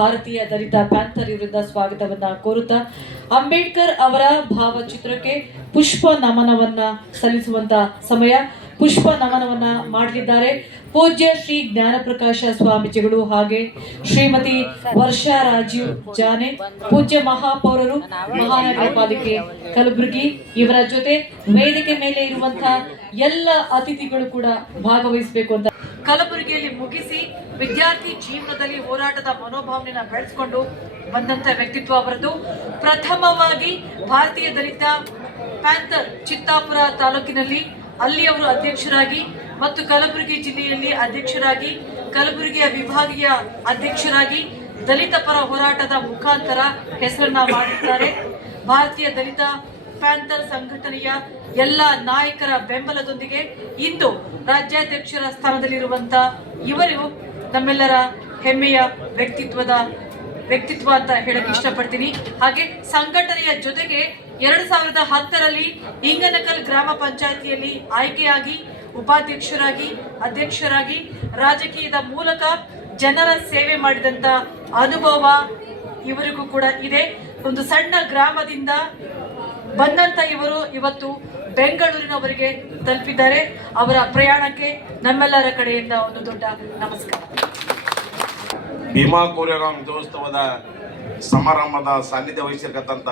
ಭಾರತೀಯ ದಲಿತ ಪ್ಯಾಂಥರ್ ಇವರಿಂದ ಸ್ವಾಗತವನ್ನ ಕೋರುತ್ತಾ ಅಂಬೇಡ್ಕರ್ ಅವರ ಭಾವಚಿತ್ರಕ್ಕೆ ಪುಷ್ಪ ನಮನವನ್ನ ಸಲ್ಲಿಸುವಂತ ಸಮಯ. ಪುಷ್ಪ ನಮನವನ್ನ ಮಾಡಲಿದ್ದಾರೆ ಪೂಜ್ಯ ಶ್ರೀ ಜ್ಞಾನಪ್ರಕಾಶ ಸ್ವಾಮೀಜಿಗಳು ಹಾಗೆ ಶ್ರೀಮತಿ ವರ್ಷಾ ರಾಜೀವ್ ಜಾನೆ, ಪೂಜ್ಯ ಮಹಾಪೌರರು, ಮಹಾನಗರ ಪಾಲಿಕೆ ಕಲಬುರಗಿ ಇವರ ಜೊತೆ ವೇದಿಕೆ ಮೇಲೆ ಇರುವಂತಹ ಎಲ್ಲ ಅತಿಥಿಗಳು ಕೂಡ ಭಾಗವಹಿಸಬೇಕು ಅಂತ ಕಲಬುರಗಿಯಲ್ಲಿ ಮುಗಿಸಿ ವಿದ್ಯಾರ್ಥಿ ಜೀವನದಲ್ಲಿ ಹೋರಾಟದ ಮನೋಭಾವನೆಯನ್ನ ಬೆಳೆಸ್ಕೊಂಡು ಬಂದಂತ ವ್ಯಕ್ತಿತ್ವ ಅವರದ್ದು ಪ್ರಥಮವಾಗಿ ಭಾರತೀಯ ದಲಿತ ಪ್ಯಾಂಥರ್ ಚಿತ್ತಾಪುರ ತಾಲೂಕಿನಲ್ಲಿ ಅಲ್ಲಿ ಅವರು ಅಧ್ಯಕ್ಷರಾಗಿ ಮತ್ತು ಕಲಬುರಗಿ ಜಿಲ್ಲೆಯಲ್ಲಿ ಅಧ್ಯಕ್ಷರಾಗಿ, ಕಲಬುರಗಿಯ ವಿಭಾಗೀಯ ಅಧ್ಯಕ್ಷರಾಗಿ ದಲಿತ ಪರ ಹೋರಾಟದ ಮುಖಾಂತರ ಹೆಸರನ್ನ ಮಾಡಿದ್ದಾರೆ. ಭಾರತೀಯ ದಲಿತ ಪ್ಯಾಂಥರ್ ಸಂಘಟನೆಯ ಎಲ್ಲ ನಾಯಕರ ಬೆಂಬಲದೊಂದಿಗೆ ಇಂದು ರಾಜ್ಯಾಧ್ಯಕ್ಷರ ಸ್ಥಾನದಲ್ಲಿರುವಂತ ಇವರು ನಮ್ಮೆಲ್ಲರ ಹೆಮ್ಮೆಯ ವ್ಯಕ್ತಿತ್ವದ ವ್ಯಕ್ತಿತ್ವ ಅಂತ ಹೇಳಕ್ ಇಷ್ಟಪಡ್ತೀನಿ. ಹಾಗೆ ಸಂಘಟನೆಯ ಜೊತೆಗೆ ಎರಡ್ ಸಾವಿರದ ಹತ್ತರಲ್ಲಿ ಇಂಗನಕಲ್ ಗ್ರಾಮ ಪಂಚಾಯಿತಿಯಲ್ಲಿ ಆಯ್ಕೆಯಾಗಿ, ಉಪಾಧ್ಯಕ್ಷರಾಗಿ, ಅಧ್ಯಕ್ಷರಾಗಿ ರಾಜಕೀಯದ ಮೂಲಕ ಜನರ ಸೇವೆ ಮಾಡಿದಂತ ಅನುಭವ ಇವರಿಗೂ ಕೂಡ ಇದೆ. ಒಂದು ಸಣ್ಣ ಗ್ರಾಮದಿಂದ ಬಂದಂತ ಇವರು ಇವತ್ತು ಬೆಂಗಳೂರಿನವರಿಗೆ ತಲುಪಿದ್ದಾರೆ. ಅವರ ಪ್ರಯಾಣಕ್ಕೆ ನಮ್ಮೆಲ್ಲರ ಕಡೆಯಿಂದ ಒಂದು ದೊಡ್ಡ ನಮಸ್ಕಾರ. ಭೀಮಾ ಕೋರೆಗಾಂವ್ ವಿಜಯೋತ್ಸವದ ಸಮಾರಂಭದ ಸಾನ್ನಿಧ್ಯ ವಹಿಸಿರ್ತಕ್ಕಂಥ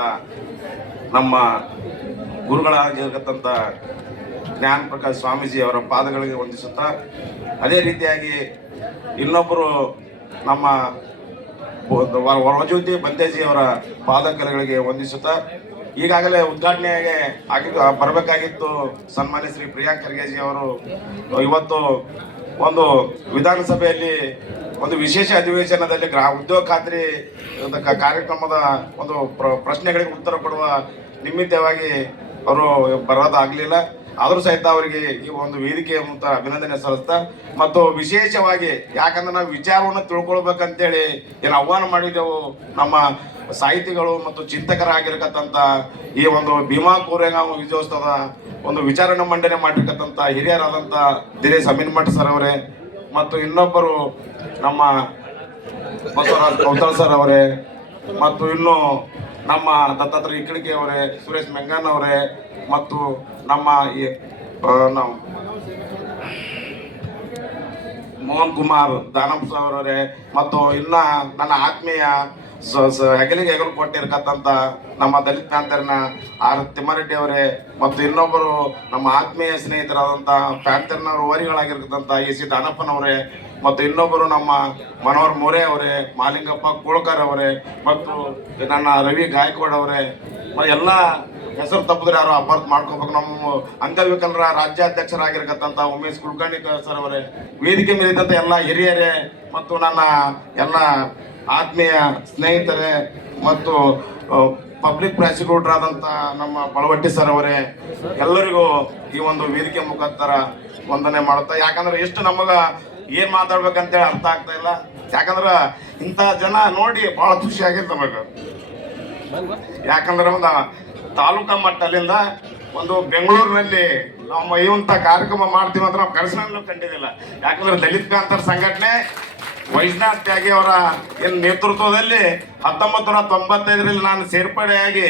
ನಮ್ಮ ಗುರುಗಳಾಗಿರತಕ್ಕಂಥ ಜ್ಞಾನ ಪ್ರಕಾಶ್ ಸ್ವಾಮೀಜಿ ಅವರ ಪಾದಗಳಿಗೆ ವಂದಿಸುತ್ತಾ, ಅದೇ ರೀತಿಯಾಗಿ ಇನ್ನೊಬ್ಬರು ನಮ್ಮ ವರಜ್ಯೋತಿ ಬಂದೇಜಿ ಅವರ ಪಾದಕಲೆಗಳಿಗೆ ವಂದಿಸುತ್ತಾ, ಈಗಾಗಲೇ ಉದ್ಘಾಟನೆಗೆ ಆಗಿ ಬರಬೇಕಾಗಿತ್ತು ಸನ್ಮಾನ್ಯ ಶ್ರೀ ಪ್ರಿಯಾಂಕ್ ಖರ್ಗೆಜಿ ಅವರು. ಇವತ್ತು ಒಂದು ವಿಧಾನಸಭೆಯಲ್ಲಿ ಒಂದು ವಿಶೇಷ ಅಧಿವೇಶನದಲ್ಲಿ ಗ್ರಾ, ಉದ್ಯೋಗ ಖಾತ್ರಿ ಕಾರ್ಯಕ್ರಮದ ಒಂದು ಪ್ರ- ಪ್ರಶ್ನೆಗಳಿಗೆ ಉತ್ತರ ಕೊಡುವ ನಿಮಿತ್ತವಾಗಿ ಅವರು ಬರೋದಾಗಲಿಲ್ಲ ಆದರೂ ಸಹಿತ ಅವರಿಗೆ ಈ ಒಂದು ವೇದಿಕೆಯ ಮೂಲಕ ಅಭಿನಂದನೆ ಸಲ್ಲಿಸ್ತಾ, ಮತ್ತು ವಿಶೇಷವಾಗಿ ಯಾಕಂದ್ರೆ ನಾವು ವಿಚಾರವನ್ನು ತಿಳ್ಕೊಳ್ಬೇಕಂತೇಳಿ ಏನು ಆಹ್ವಾನ ಮಾಡಿದೆವು ನಮ್ಮ ಸಾಹಿತಿಗಳು ಮತ್ತು ಚಿಂತಕರಾಗಿರ್ತಕ್ಕಂಥ ಈ ಒಂದು ಭೀಮಾ ಕೋರೆಗಾಂವ್ ವಿಜಯೋತ್ಸವದ ಒಂದು ವಿಚಾರಣೆ ಮಂಡನೆ ಮಾಡಿರ್ತಕ್ಕಂಥ ಹಿರಿಯರಾದಂಥ ದಿನೇಶ್ ಅಮೀನ್ಮಠ್ ಸರ್ ಅವರೇ ಮತ್ತು ಇನ್ನೊಬ್ಬರು ನಮ್ಮ ಬಸವರಾಜ್ ಕೌತಲ್ ಸರ್ ಅವರೇ, ಮತ್ತು ಇನ್ನು ನಮ್ಮ ದತ್ತಾತ್ರೇಯ ಇಕ್ಕಳಿಕೆ ಅವರೇ, ಸುರೇಶ್ ಮೆಂಗನ್ ಅವರೇ, ಮತ್ತು ನಮ್ಮ ಈ ಆ, ನಾವು ಮೋಹನ್ ಕುಮಾರ್ ದಾನಪ್ಪ ಮತ್ತು ಇನ್ನ ನನ್ನ ಆತ್ಮೀಯ ಹೆಗಲಿಗೆ ಹೆಗಲು ಕೊಟ್ಟಿರ್ತಕ್ಕಂಥ ನಮ್ಮ ದಲಿತ ಪ್ಯಾಂಥರ್ನ ಆರ್ ತಿಮ್ಮಾರೆಡ್ಡಿ ಅವರೇ, ಮತ್ತು ಇನ್ನೊಬ್ಬರು ನಮ್ಮ ಆತ್ಮೀಯ ಸ್ನೇಹಿತರಾದಂಥ ಪ್ಯಾಂಥರ್ನ ವರಿಗಳಾಗಿರ್ತಕ್ಕಂಥ ಎ ಸಿ ದಾನಪ್ಪನವರೇ ಮತ್ತು ಇನ್ನೊಬ್ಬರು ನಮ್ಮ ಮನೋಹರ್ ಮೋರೆ ಅವರೇ, ಮಾಲಿಂಗಪ್ಪ ಕೋಳ್ಕರ್ ಅವರೇ, ಮತ್ತು ನನ್ನ ರವಿ ಗಾಯಕ್ವಾಡ್ ಅವರೇ ಎಲ್ಲ ಹೆಸರು ತಪ್ಪಿದ್ರೆ ಯಾರು ಅಪಾರ್ಥ ಮಾಡ್ಕೋಬೇಕು. ನಮ್ಮ ಅಂಗವಿಕಲರ ರಾಜ್ಯಾಧ್ಯಕ್ಷರಾಗಿರ್ತಕ್ಕಂಥ ಉಮೇಶ್ ಕುಲಕರ್ಣಿ ಸರ್ ಅವರೇ, ವೇದಿಕೆ ಮೇಲಿದ್ದಂಥ ಎಲ್ಲ ಹಿರಿಯರೇ, ಮತ್ತು ನನ್ನ ಎಲ್ಲ ಆತ್ಮೀಯ ಸ್ನೇಹಿತರೇ, ಮತ್ತು ಪಬ್ಲಿಕ್ ಪ್ರಾಸಿಕ್ಯೂಟರ್ ಆದಂಥ ನಮ್ಮ ಬಳವಟ್ಟಿ ಸರ್ ಅವರೇ, ಎಲ್ಲರಿಗೂ ಈ ಒಂದು ವೇದಿಕೆ ಮುಖಾಂತರ ವಂದನೆ ಮಾಡುತ್ತಾ, ಯಾಕಂದ್ರೆ ಎಷ್ಟು ನಮಗ ಏನ್ ಮಾತಾಡ್ಬೇಕಂತೇಳಿ ಅರ್ಥ ಆಗ್ತಾ ಇಲ್ಲ. ಯಾಕಂದ್ರ ಇಂಥ ಜನ ನೋಡಿ ಬಹಳ ಖುಷಿ ಆಗಿತ್ತು ನಮಗೆ. ಯಾಕಂದ್ರೆ ಒಂದು ತಾಲೂಕಾ ಮಟ್ಟದಿಂದ ಒಂದು ಬೆಂಗಳೂರಿನಲ್ಲಿ ನಾವು ಇವಂತ ಕಾರ್ಯಕ್ರಮ ಮಾಡ್ತೀವಿ ಅಂತ ನಾವು ಕನಸಿನಲ್ಲೂ ಕಂಡಿದ್ದಿಲ್ಲ. ಯಾಕಂದ್ರೆ ದಲಿತ ಕಾಂತರ್ ಸಂಘಟನೆ ವೈಜ್ನಾಥ್ ತ್ಯಾಗಿ ಅವರ ಏನ್ ನೇತೃತ್ವದಲ್ಲಿ ಹತ್ತೊಂಬತ್ತು ನೂರ ತೊಂಬತ್ತೈದರಲ್ಲಿ ನಾನು ಸೇರ್ಪಡೆಯಾಗಿ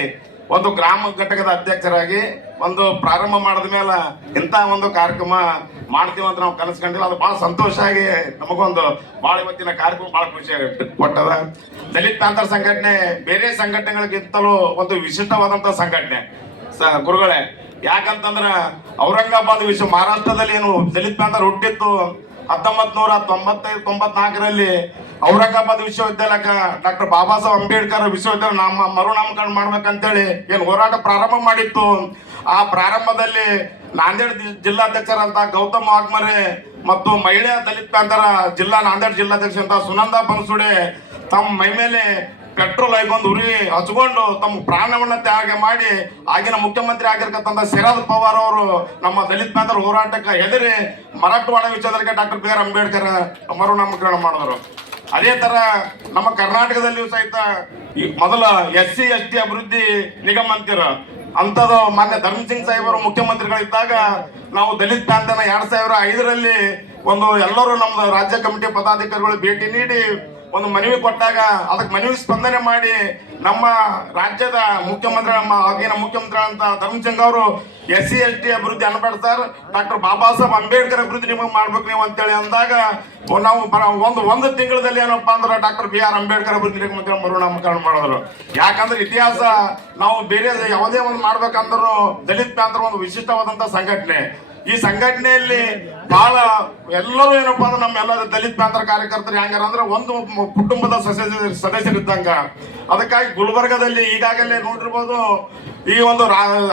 ಒಂದು ಗ್ರಾಮ ಘಟಕದ ಅಧ್ಯಕ್ಷರಾಗಿ ಒಂದು ಪ್ರಾರಂಭ ಮಾಡಿದ ಮೇಲೆ ಇಂಥ ಒಂದು ಕಾರ್ಯಕ್ರಮ ಮಾಡ್ತೀವಿ ಅಂತ ನಾವು ಕನಸ್ಕೊಂಡಿಲ್ಲ ಅದು ಬಹಳ ಸಂತೋಷ ಆಗಿ ನಮಗೊಂದು ಬಹಳ ಇವತ್ತಿನ ಕಾರ್ಯಕ್ರಮ ಬಹಳ ಖುಷಿ ಕೊಟ್ಟದ. ದಲಿತ ಪ್ಯಾಂತರ ಸಂಘಟನೆ ಬೇರೆ ಸಂಘಟನೆಗಳಿಗಿಂತಲೂ ಒಂದು ವಿಶಿಷ್ಟವಾದಂತ ಸಂಘಟನೆ. ಸ ಗುರುಗಳೇ, ಯಾಕಂತಂದ್ರ ಔರಂಗಾಬಾದ್ ವಿಶ್ವ ಮಹಾರಾಷ್ಟ್ರದಲ್ಲಿ ಏನು ದಲಿತ ಪ್ರಾಂತರ ಹುಟ್ಟಿತ್ತು ಹತ್ತೊಂಬತ್ ನೂರ ತೊಂಬತ್ತೈದು ತೊಂಬತ್ನಾಲ್ಕರಲ್ಲಿ ಔರಂಗಾಬಾದ್ ವಿಶ್ವವಿದ್ಯಾಲಯಕ್ಕೆ ಡಾಕ್ಟರ್ ಬಾಬಾ ಸಾಹೇಬ್ ಅಂಬೇಡ್ಕರ್ ವಿಶ್ವವಿದ್ಯಾಲಯ ನಾಮ ಮರುನಾಮಕರಣ ಮಾಡ್ಬೇಕಂತೇಳಿ ಏನು ಹೋರಾಟ ಪ್ರಾರಂಭ ಮಾಡಿತ್ತು. ಆ ಪ್ರಾರಂಭದಲ್ಲಿ ನಾಂದೇಡ್ ಜಿಲ್ಲಾಧ್ಯಕ್ಷರಂತ ಗೌತಮ್ ವಾಗ್ಮರೆ ಮತ್ತು ಮಹಿಳಾ ದಲಿತ ಪ್ಯಾಂಥರ ಜಿಲ್ಲಾ ನಾಂದೇಡ್ ಜಿಲ್ಲಾಧ್ಯಕ್ಷ ಅಂತ ಸುನಂದಾ ಬನ್ಸುಡೆ ತಮ್ಮ ಮೈ ಮೇಲೆ ಪೆಟ್ರೋಲ್ ಹಾಕೊಂಡು ಉರಿ ಹಚ್ಕೊಂಡು ತಮ್ಮ ಪ್ರಾಣವನ್ನ ತ್ಯಾಗ ಮಾಡಿ ಆಗಿನ ಮುಖ್ಯಮಂತ್ರಿ ಆಗಿರ್ತಕ್ಕಂಥ ಶರದ್ ಪವಾರ್ ಅವರು ನಮ್ಮ ದಲಿತ ಪ್ಯಾಂಥರ್ ಹೋರಾಟಕ್ಕೆ ಹೆದರಿ ಮರಾಠವಾಡ ವಿಚಾರಕ್ಕೆ ಡಾಕ್ಟರ್ ಬಿ ಆರ್ ಅಂಬೇಡ್ಕರ್ ಮರುನಾಮಕರಣ ಮಾಡಿದ್ರು. ಅದೇ ತರ ನಮ್ಮ ಕರ್ನಾಟಕದಲ್ಲಿಯೂ ಸಹಿತ ಮೊದಲ ಎಸ್ ಸಿ ಎಸ್ ಟಿ ಅಭಿವೃದ್ಧಿ ನಿಗಮ ಅಂತೀರ ಅಂತದ ಮಾನ್ಯ ಧರ್ಮ ಸಿಂಗ್ ಸಾಹೇಬರು ಮುಖ್ಯಮಂತ್ರಿಗಳಿದ್ದಾಗ ನಾವು ದಲಿತ ಪ್ರಾಂತನ ಎರಡ್ ಸಾವಿರ ಐದರಲ್ಲಿ ಒಂದು ಎಲ್ಲರೂ ನಮ್ಮ ರಾಜ್ಯ ಕಮಿಟಿ ಪದಾಧಿಕಾರಿಗಳು ಭೇಟಿ ನೀಡಿ ಒಂದು ಮನವಿ ಕೊಟ್ಟಾಗ ಅದಕ್ಕೆ ಮನವಿ ಸ್ಪಂದನೆ ಮಾಡಿ ನಮ್ಮ ರಾಜ್ಯದ ಮುಖ್ಯಮಂತ್ರಿ, ನಮ್ಮ ಆಗಿನ ಮುಖ್ಯಮಂತ್ರಿ ಅಂತ ಧರ್ಮಸಿಂಗ್ ಅವರು ಎಸ್ ಸಿ, ಎಸ್ ಟಿ ಅಭಿವೃದ್ಧಿ ಅನ್ಬೇಡ ಡಾಕ್ಟರ್ ಬಾಬಾ ಸಾಹೇಬ್ ಅಂಬೇಡ್ಕರ್ ಅಭಿವೃದ್ಧಿ ನಿಮಗೆ ಮಾಡ್ಬೇಕು ನೀವು ಅಂತೇಳಿ ಅಂದಾಗ ನಾವು ಒಂದು ಒಂದು ತಿಂಗಳಲ್ಲಿ ಏನಪ್ಪಾ ಅಂದ್ರೆ ಡಾಕ್ಟರ್ ಬಿ ಆರ್ ಅಂಬೇಡ್ಕರ್ ಅಭಿವೃದ್ಧಿ ಮರುನಾಮಕರಣ ಮಾಡಿದ್ರು. ಯಾಕಂದ್ರೆ ಇತಿಹಾಸ ನಾವು ಬೇರೆ ಯಾವುದೇ ಒಂದು ಮಾಡ್ಬೇಕಂದ್ರೂ ದಲಿತ ಪ್ಯಾಂತರ ಒಂದು ವಿಶಿಷ್ಟವಾದಂತ ಸಂಘಟನೆ. ಈ ಸಂಘಟನೆಯಲ್ಲಿ ಬಹಳ ಎಲ್ಲರೂ ಏನಪ್ಪಾ ಅಂದ್ರೆ ನಮ್ಮೆಲ್ಲ ದಲಿತ ಪಾತ್ರ ಕಾರ್ಯಕರ್ತರು ಹೆಂಗಾರ ಅಂದ್ರೆ ಒಂದು ಕುಟುಂಬದ ಸದಸ್ಯ ಸದಸ್ಯರಿದ್ದಂಗ. ಅದಕ್ಕಾಗಿ ಗುಲ್ಬರ್ಗದಲ್ಲಿ ಈಗಾಗಲೇ ನೋಡಿರ್ಬೋದು ಈ ಒಂದು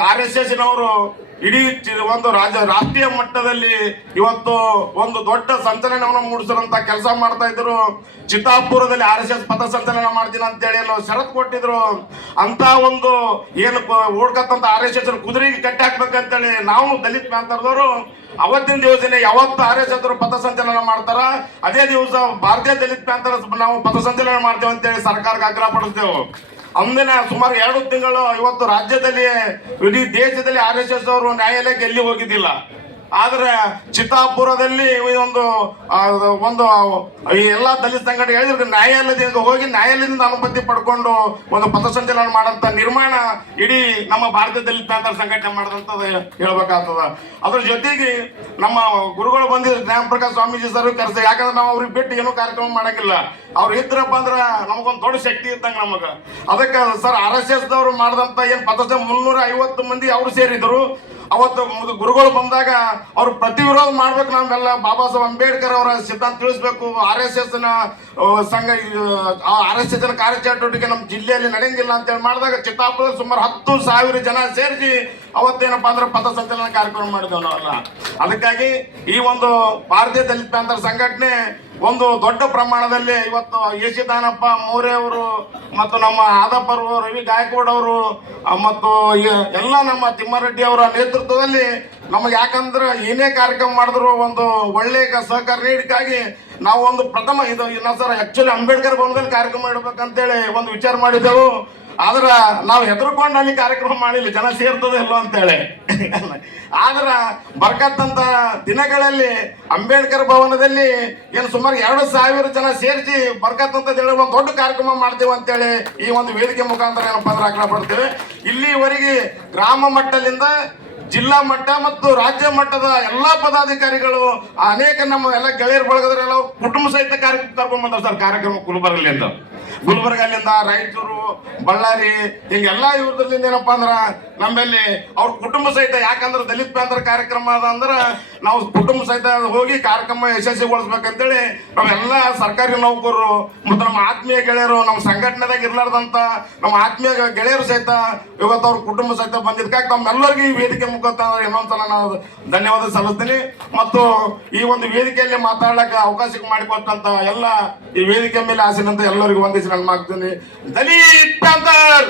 ಆರ್ ಎಸ್ ಎಸ್ ನವರು ಇಡೀ ಒಂದು ರಾಜ್ಯ ರಾಷ್ಟ್ರೀಯ ಮಟ್ಟದಲ್ಲಿ ಇವತ್ತು ಒಂದು ದೊಡ್ಡ ಸಂಚಲನವನ್ನು ಮೂಡಿಸಿದಂತ ಕೆಲಸ ಮಾಡ್ತಾ ಇದ್ರು ಚಿತ್ತಾಪುರದಲ್ಲಿ ಆರ್ ಎಸ್ ಎಸ್ ಪಥ ಸಂಚಲನ ಮಾಡ್ತೀನಿ ಅಂತೇಳಿ ಶರತ್ ಕೊಟ್ಟಿದ್ರು. ಅಂತ ಒಂದು ಏನು ಓಡ್ಕತ್ತಂತ ಆರ್ ಎಸ್ ಎಸ್ ಕುದುರೆಗೆ ಕಟ್ಟಿ ಹಾಕ್ಬೇಕಂತೇಳಿ ನಾವು ದಲಿತ ಪ್ರಾಂತರದವರು ಅವತ್ತಿನ ದಿವಸನೇ ಯಾವತ್ತು ಆರ್ ಎಸ್ ಎಸ್ ಪಥ ಸಂಚಲನ ಮಾಡ್ತಾರ, ಅದೇ ದಿವಸ ಭಾರತೀಯ ದಲಿತ ಪ್ರಾಂತರ ನಾವು ಪಥ ಸಂಚಲನ ಮಾಡ್ತೇವೆ ಅಂತೇಳಿ ಸರ್ಕಾರಕ್ಕೆ ಆಗ್ರಹ ಪಡಿಸ್ತೇವೆ. ಅಂದಿನ ಸುಮಾರು ಎರಡು ತಿಂಗಳು ಇವತ್ತು ರಾಜ್ಯದಲ್ಲಿ ಇಡೀ ದೇಶದಲ್ಲಿ ಆರ್ ಎಸ್ ಎಸ್ ಅವರು ನ್ಯಾಯಾಲಯಕ್ಕೆ ಎಲ್ಲಿ ಹೋಗಿದ್ದಿಲ್ಲ. ಆದ್ರೆ ಚಿತ್ತಾಪುರದಲ್ಲಿ ಒಂದು ಒಂದು ಈ ಎಲ್ಲಾ ದಲಿತ ಸಂಘಟನೆ ಹೇಳಿದ್ರು, ನ್ಯಾಯಾಲಯದಿಂದ ಹೋಗಿ ನ್ಯಾಯಾಲಯದಿಂದ ಅನುಮತಿ ಪಡ್ಕೊಂಡು ಒಂದು ಪಥಸಂಚಲನ ಮಾಡಂತ ನಿರ್ಮಾಣ ಇಡೀ ನಮ್ಮ ಭಾರತ ದಲಿತ ಸಂಘಟನೆ ಮಾಡಿದಂತ ಹೇಳ್ಬೇಕಾಗ್ತದ. ಅದ್ರ ಜೊತೆಗೆ ನಮ್ಮ ಗುರುಗಳು ಬಂದಿದ್ರು, ಜ್ಞಾನಪ್ರಕಾಶ ಸ್ವಾಮೀಜಿ ಸರ್ ಕರೆಸ ಯಾಕಂದ್ರೆ ನಾವು ಅವ್ರಿಗೆ ಬಿಟ್ಟು ಏನೂ ಕಾರ್ಯಕ್ರಮ ಮಾಡಂಗಿಲ್ಲ. ಅವ್ರು ಇದ್ರಪ್ಪ ಅಂದ್ರೆ ನಮಗೊಂದು ದೊಡ್ಡ ಶಕ್ತಿ ಇದ್ದಂಗೆ ನಮಗ. ಅದಕ್ಕೆ ಸರ್, ಆರ್ ಎಸ್ ಎಸ್ ದವರು ಮಾಡಿದಂತ ಏನು ಪಥ ಮುನ್ನೂರ ಐವತ್ತು ಮಂದಿ ಅವರು ಸೇರಿದ್ರು. ಅವತ್ತು ಗುರುಗಳು ಬಂದಾಗ ಅವ್ರು ಪ್ರತಿವಿರೋಧ ಮಾಡ್ಬೇಕು ನಾವೆಲ್ಲ ಬಾಬಾ ಸಾಹೇಬ್ ಅಂಬೇಡ್ಕರ್ ಅವರ ಸಿದ್ಧಾಂತ ತಿಳಿಸ್ಬೇಕು. ಆರ್ ಎಸ್ ಎಸ್ನ ಸಂಘ ಆರ್ ಎಸ್ ಎಸ್ ಕಾರ್ಯಚಟುವಟಿಕೆ ನಮ್ಮ ಜಿಲ್ಲೆಯಲ್ಲಿ ನಡೆಯಂಗಿಲ್ಲ ಅಂತೇಳಿ ಮಾಡಿದಾಗ ಚಿತ್ತಾಪುರದಲ್ಲಿ ಸುಮಾರು ಹತ್ತು ಸಾವಿರ ಜನ ಸೇರಿಸಿ ಅವತ್ತೇನಪ್ಪ ಅಂದ್ರೆ ಪಥ ಸಂಚಲನ ಕಾರ್ಯಕ್ರಮ ಮಾಡಿದೆವು ನಾವೆಲ್ಲ. ಅದಕ್ಕಾಗಿ ಈ ಒಂದು ಭಾರತೀಯ ದಲಿತ ಸಂಘಟನೆ ಒಂದು ದೊಡ್ಡ ಪ್ರಮಾಣದಲ್ಲಿ ಇವತ್ತು ಯಶಿ ದಾನಪ್ಪ ಮೋರೆ ಅವರು ಮತ್ತು ನಮ್ಮ ಆದಪ್ಪರು, ರವಿ ಗಾಯಕವಾಡ ಅವರು ಮತ್ತು ಎಲ್ಲ ನಮ್ಮ ತಿಮ್ಮಾರೆಡ್ಡಿ ಅವರ ನೇತೃತ್ವದಲ್ಲಿ ನಮಗೆ ಯಾಕಂದ್ರೆ ಏನೇ ಕಾರ್ಯಕ್ರಮ ಮಾಡಿದ್ರು ಒಂದು ಒಳ್ಳೆ ಸಹಕಾರ ನೀಡಿಕ್ಕಾಗಿ ನಾವು ಒಂದು ಪ್ರಥಮ ಇದು ಇನ್ನ ಸರ್ ಆ್ಯಕ್ಚುಲಿ ಅಂಬೇಡ್ಕರ್ ಭವನದಲ್ಲಿ ಕಾರ್ಯಕ್ರಮ ಇಡ್ಬೇಕಂತೇಳಿ ಒಂದು ವಿಚಾರ ಮಾಡಿದ್ದೆವು. ಆದ್ರ ನಾವು ಹೆದರ್ಕೊಂಡು ಅಲ್ಲಿ ಕಾರ್ಯಕ್ರಮ ಮಾಡಿಲ್ಲ ಜನ ಸೇರ್ತದೆ ಇಲ್ಲೋ ಅಂತೇಳಿ. ಆದ್ರ ಬರ್ಕತ್ತಂತ ದಿನಗಳಲ್ಲಿ ಅಂಬೇಡ್ಕರ್ ಭವನದಲ್ಲಿ ಏನು ಸುಮಾರು ಎರಡು ಸಾವಿರ ಜನ ಸೇರಿಸಿ ಬರ್ಕತ್ತಂತ ಹೇಳಿ ದೊಡ್ಡ ಕಾರ್ಯಕ್ರಮ ಮಾಡ್ತೇವೆ ಅಂತೇಳಿ ಈ ಒಂದು ವೇದಿಕೆ ಮುಖಾಂತರ ಏನಪ್ಪ ಅಂದ್ರೆ ಆಗ್ರಹ ಪಡ್ತೇವೆ. ಇಲ್ಲಿವರೆಗೆ ಗ್ರಾಮ ಮಟ್ಟದಿಂದ ಜಿಲ್ಲಾ ಮಟ್ಟ ಮತ್ತು ರಾಜ್ಯ ಮಟ್ಟದ ಎಲ್ಲಾ ಪದಾಧಿಕಾರಿಗಳು, ಅನೇಕ ನಮ್ಮ ಎಲ್ಲ ಗೆಳೆಯರ ಬಳಗದವರೆಲ್ಲ ಕುಟುಂಬ ಸಹಿತ ಕಾರ್ಯಕ್ರಮ ಕರ್ಕೊಂಡ್ ಸರ್, ಕಾರ್ಯಕ್ರಮ ಗುಲ್ಬರ್ಗಲ್ಲಿ ಅಂತ. ಗುಲ್ಬರ್ಗಲ್ಲಿಂದ ರಾಯಚೂರು ಬಳ್ಳಾರಿ, ಹಿಂಗೆಲ್ಲ ಇವ್ರದ್ರಿಂದ ಏನಪ್ಪಾ ಅಂದ್ರ ನಮ್ಮಲ್ಲಿ ಅವ್ರ ಕುಟುಂಬ ಸಹಿತ, ಯಾಕಂದ್ರೆ ದಲಿತ ಪ್ರಾಂತರ ಕಾರ್ಯಕ್ರಮ ಅದ ಅಂದ್ರ ನಾವು ಕುಟುಂಬ ಸಹಿತ ಹೋಗಿ ಕಾರ್ಯಕ್ರಮ ಯಶಸ್ವಿಗೊಳಿಸ್ಬೇಕಂತೇಳಿ ನಾವೆಲ್ಲ ಸರ್ಕಾರಿ ನೌಕರರು, ಮತ್ತು ನಮ್ಮ ಆತ್ಮೀಯ ಗೆಳೆಯರು, ನಮ್ಮ ಸಂಘಟನೆದಾಗ ಇರ್ಲಾರ್ದಂತ ನಮ್ಮ ಆತ್ಮೀಯ ಗೆಳೆಯರು ಸಹಿತ ಇವತ್ತು ಅವ್ರ ಕುಟುಂಬ ಸಹಿತ ಬಂದಿದ್ದಕ್ಕಾಗಿ ತಮ್ಮೆಲ್ಲರಿಗೂ ಈ ವೇದಿಕೆ ಮುಖಾಂತರ ಇನ್ನೊಂದ್ಸಲ ನಾನು ಧನ್ಯವಾದ ಸಲ್ಲಿಸ್ತೀನಿ. ಮತ್ತು ಈ ಒಂದು ವೇದಿಕೆಯಲ್ಲಿ ಮಾತಾಡಕ್ಕೆ ಅವಕಾಶ ಮಾಡಿಕೊಟ್ಟಂತ ಎಲ್ಲ ಈ ವೇದಿಕೆ ಮೇಲೆ ಆಸೆನಂತ ಎಲ್ಲರಿಗೂ ವಂದಿಸಿ ನಾನು ಮಾಡ್ತೀನಿ ದಲಿತ್ ಪ್ಯಾಂತರ್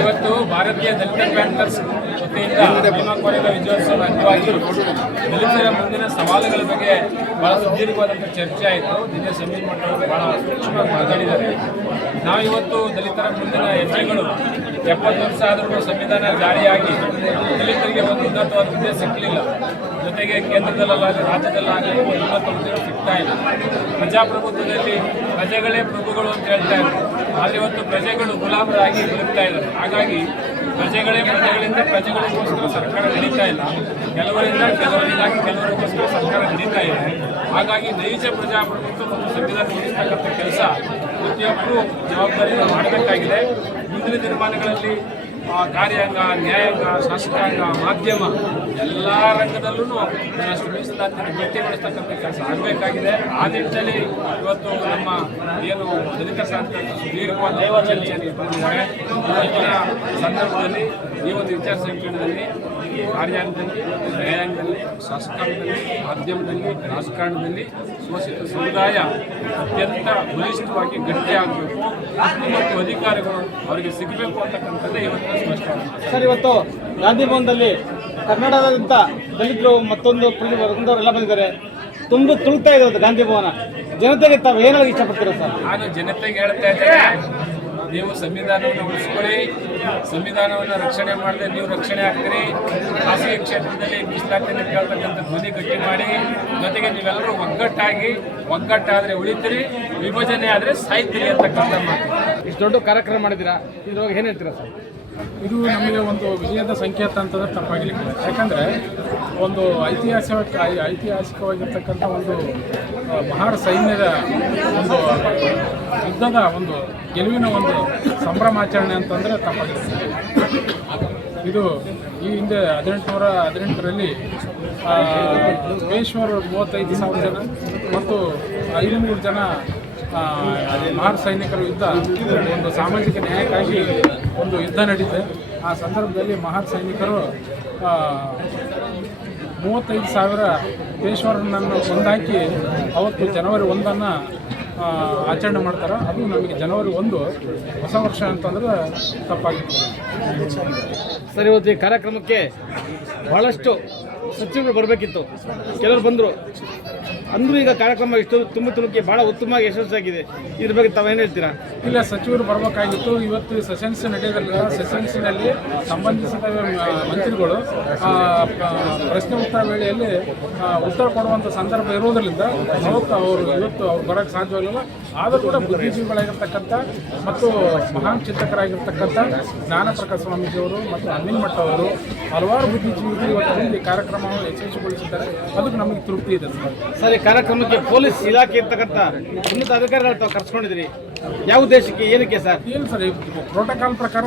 ಇವತ್ತು ಭಾರತೀಯ ದಲಿತ ಪ್ಯಾಂಥರ್ಸ್ ವತಿಯಿಂದ ಭೀಮಾ ಕೊರೆಗ ವಿಜಯೋತ್ಸವ ಅಂಗವಾಗಿ ದಲಿತರ ಮುಂದಿನ ಸವಾಲುಗಳ ಬಗ್ಗೆ ಬಹಳ ಸುದೀರ್ಘವಾದಂಥ ಚರ್ಚೆ ಆಯಿತು. ನಿನ್ನೆ ಸಮೀರ್ ಮಟ್ಟವರು ಬಹಳ ಸೂಕ್ಷ್ಮವಾಗಿ ಮಾತಾಡಿದ್ದಾರೆ. ನಾವಿವತ್ತು ದಲಿತರ ಮುಂದಿನ ಹೆಜ್ಜೆಗಳು ಎಪ್ಪತ್ತು ವರ್ಷ ಆದರೂ ಸಂವಿಧಾನ ಜಾರಿಯಾಗಿ ದಲಿತರಿಗೆ ಒಂದು ಉನ್ನತವಾದ ಹುದ್ದೆ ಸಿಕ್ಕಲಿಲ್ಲ ಜೊತೆಗೆ ಕೇಂದ್ರದಲ್ಲಾಗಲಿ, ರಾಜ್ಯದಲ್ಲಾಗಲಿ ಉನ್ನತ ಹುದ್ದೆ ಸಿಗ್ತಾ ಇಲ್ಲ. ಪ್ರಜಾಪ್ರಭುತ್ವದಲ್ಲಿ ಪ್ರಜೆಗಳೇ ಪ್ರಭುಗಳು ಅಂತ ಹೇಳ್ತಾ ಇದ್ದಾರೆ ಅಲ್ಲಿ ಇವತ್ತು ಪ್ರಜೆಗಳು ಗುಲಾಮರಾಗಿ ಬದುಕ್ತಾ ಇದ್ದಾರೆ. ಹಾಗಾಗಿ ಪ್ರಜೆಗಳೇ ಪ್ರಜೆಗಳಿಂದ ಪ್ರಜೆಗಳಿಗೋಸ್ಕರ ಸರ್ಕಾರ ನಡೀತಾ ಇಲ್ಲ. ಕೆಲವರಿಂದ ಕೆಲವರಿಗಾಗಿ ಕೆಲವರಿಗೋಸ್ಕರ ಸರ್ಕಾರ ನಡೀತಾ ಇದೆ. ಹಾಗಾಗಿ ನೈಜ ಪ್ರಜಾಪ್ರಭುತ್ವ ಮತ್ತು ಸಂವಿಧಾನ ಉಳಿಸ್ತಕ್ಕಂಥ ಕೆಲಸ ಪ್ರತಿಯೊಬ್ಬರೂ ಜವಾಬ್ದಾರಿಯನ್ನು ಮಾಡಬೇಕಾಗಿದೆ. ಮುಂದಿನ ದಿನಮಾನಗಳಲ್ಲಿ ಕಾರ್ಯಾಂಗ, ನ್ಯಾಯಾಂಗ, ಶಾಸಕಾಂಗ, ಮಾಧ್ಯಮ ಎಲ್ಲ ರಂಗದಲ್ಲೂ ಅಷ್ಟು ಮೀಸಲಾತಿಯನ್ನು ಗಟ್ಟಿಗೊಳಿಸ್ತಕ್ಕಂಥ ಕೆಲಸ ಆಗಬೇಕಾಗಿದೆ. ಆ ನಿಟ್ಟಿನಲ್ಲಿ ಇವತ್ತು ನಮ್ಮ ಏನು ದಲಿತ ಸಾಧ್ಯ ಸುದೀರ್ಘವಾದ ಇಟ್ಕೊಂಡಿದ್ದಾರೆ ಇವತ್ತಿನ ಸಂದರ್ಭದಲ್ಲಿ ಈ ಒಂದು ವಿಚಾರ ಸಂಕಿರಣದಲ್ಲಿ ಕಾರ್ಯಾಂಗದಲ್ಲಿ ನ್ಯಾಯಾಂಗದಲ್ಲಿ ಶಾಸಕಾಂಗದಲ್ಲಿ ಮಾಧ್ಯಮದಲ್ಲಿ ರಾಜಕಾರಣದಲ್ಲಿ ಶೋಷಿತ ಸಮುದಾಯ ಅತ್ಯಂತ ಬಲಿಷ್ಠವಾಗಿ ಗಟ್ಟಿಯಾಗಬೇಕು. ಮತ್ತು ಅಧಿಕಾರಿಗಳು ಅವರಿಗೆ ಸಿಗಬೇಕು ಅಂತಕ್ಕಂಥದ್ದೇ ಇವತ್ತು ಸ್ಪಷ್ಟ ಸರ್ ಇವತ್ತು ಗಾಂಧಿ ಭವನದಲ್ಲಿ ಕರ್ನಾಟಕದಂತ ದಲಿತರು ಮತ್ತೊಂದು ವರ್ಗದವರೆಲ್ಲ ಬಂದಿದ್ದಾರೆ. ತುಂಬ ತುಳುಕ್ತಾ ಇದೆ ಗಾಂಧಿ ಭವನ. ಜನತೆಗೆ ತಾವು ಏನಾಗಿ ಇಷ್ಟಪಡ್ತೀರಾ ಸರ್? ನಾನು ಜನತೆಗೆ ಹೇಳ್ತಾ ಇದ್ದೇನೆ ನೀವು ಸಂವಿಧಾನವನ್ನು ಉಳಿಸ್ಕೊಳ್ಳಿ. ಸಂವಿಧಾನವನ್ನು ರಕ್ಷಣೆ ಮಾಡದೆ ನೀವು ರಕ್ಷಣೆ ಆಗ್ತೀರಿ. ಖಾಸಗಿ ಕ್ಷೇತ್ರದಲ್ಲಿ ಮೀಸಲಾತಿಯನ್ನು ಕೇಳ್ತಕ್ಕಂಥ ಧ್ವನಿ ಗಟ್ಟಿ ಮಾಡಿ. ಜೊತೆಗೆ ನೀವೆಲ್ಲರೂ ಒಗ್ಗಟ್ಟಾಗಿ ಒಗ್ಗಟ್ಟಾದರೆ ಉಳಿತೀರಿ ವಿಭಜನೆ ಆದರೆ ಸಾಯ್ತೀರಿ ಅಂತಕ್ಕಂಥ ಮಾತು. ಇಷ್ಟು ದೊಡ್ಡ ಕಾರ್ಯಕ್ರಮ ಮಾಡಿದ್ದೀರಾ? ಇದ್ರೊಳಗೆ ಏನು ಹೇಳ್ತೀರಾ ಸರ್? ಇದು ನಮಗೆ ಒಂದು ವಿಜಯದ ಸಂಕೇತ ಅಂತಂದ್ರೆ ತಪ್ಪಾಗಲಿಕ್ಕೆ ಯಾಕಂದರೆ ಒಂದು ಐತಿಹಾಸಿಕ ಐತಿಹಾಸಿಕವಾಗಿರ್ತಕ್ಕಂಥ ಒಂದು ಮಹಾರ ಸೈನ್ಯದ ಒಂದು ಯುದ್ಧದ ಒಂದು ಗೆಲುವಿನ ಒಂದು ಸಂಭ್ರಮಾಚರಣೆ ಅಂತಂದರೆ ತಪ್ಪಾಗಿರ್ತದೆ ಇದು ಈ ಹಿಂದೆ ಹದಿನೆಂಟುನೂರ ಹದಿನೆಂಟರಲ್ಲಿ ಆ, ಪೇಶ್ವರು ಮೂವತ್ತೈದು ಸಾವಿರ ಜನ ಮತ್ತು ಐನೂರು ಜನ ಮಹಾರ ಸೈನಿಕರು ಯುದ್ಧ ಒಂದು ಸಾಮಾಜಿಕ ನ್ಯಾಯಕ್ಕಾಗಿ ಒಂದು ಯುದ್ಧ ನಡೀತೆ. ಆ ಸಂದರ್ಭದಲ್ಲಿ ಮಹಾರ್ ಸೈನಿಕರು ಮೂವತ್ತೈದು ಸಾವಿರ ಪೇಶ್ವರನನ್ನು ಒಂದಾಕಿ ಅವತ್ತು ಜನವರಿ ಒಂದನ್ನು ಆಚರಣೆ ಮಾಡ್ತಾರೆ, ಅದು ನಮಗೆ ಜನವರಿ ಒಂದು ಹೊಸ ವರ್ಷ ಅಂತಂದ್ರೆ ತಪ್ಪಾಗಿತ್ತು. ಸರ್, ಇವತ್ತು ಈ ಕಾರ್ಯಕ್ರಮಕ್ಕೆ ಬಹಳಷ್ಟು ಸಚಿವರು ಬರಬೇಕಿತ್ತು. ಕೆಲವರು ಬಂದರು. ಅಂದರೂ ಈಗ ಕಾರ್ಯಕ್ರಮ ಎಷ್ಟು ತುಂಬ ತುಮಕಿ ಭಾಳ ಉತ್ತಮವಾಗಿ ಯಶಸ್ವಿಯಾಗಿದೆ. ಇದ್ರ ಬಗ್ಗೆ ತಾವೇನು ಹೇಳ್ತೀರಾ? ಇಲ್ಲ ಸಚಿವರು ಬರಬೇಕಾಗಿತ್ತು. ಇವತ್ತು ಸೆಷನ್ಸ್ ನಡೆಯೋದ್ರಲ್ಲ ಸೆಷನ್ಸ್ನಲ್ಲಿ ಸಂಬಂಧಿಸಿದ ಮಂತ್ರಿಗಳು ಪ್ರಶ್ನೆ ಉತ್ತರ ವೇಳೆಯಲ್ಲಿ ಉತ್ತರ ಕೊಡುವಂಥ ಸಂದರ್ಭ ಇರುವುದರಿಂದ ಅವತ್ತು ಅವರು ಇವತ್ತು ಅವ್ರು ಬರೋಕ್ಕೆ ಸಾಧ್ಯವಾಗಿಲ್ಲ ಆದರೂ ಕೂಡ ಬುದ್ಧಿಜೀವಿಗಳಾಗಿರ್ತಕ್ಕಂಥ ಮತ್ತು ಮಹಾನ್ ಚಿಂತಕರಾಗಿರ್ತಕ್ಕಂಥ ಜ್ಞಾನಪ್ರಕಾಶ ಸ್ವಾಮೀಜಿಯವರು ಮತ್ತು ಮಠ ಅವರು ಹಲವಾರು ಬುದ್ಧಿಜೀವಿಗಳು ಇವತ್ತು ಈ ಕಾರ್ಯಕ್ರಮವನ್ನು ಯಶಸ್ವಿಗೊಳಿಸಿದ್ದಾರೆ. ಅದಕ್ಕೆ ನಮಗೆ ತೃಪ್ತಿ ಇದೆ ಸರ್. ಸರ್, ಈ ಕಾರ್ಯಕ್ರಮಕ್ಕೆ ಪೊಲೀಸ್ ಇಲಾಖೆ ಇರ್ತಕ್ಕಂಥ ಉನ್ನತ ಅಧಿಕಾರಿಗಳು ಕರ್ಸ್ಕೊಂಡಿದ್ದೀರಿ. ಯಾವ ಉದ್ದೇಶಕ್ಕೆ ಏನಕ್ಕೆ ಸರ್? ಏನು ಸರ್ ಪ್ರೋಟೋಕಾಲ್ ಪ್ರಕಾರ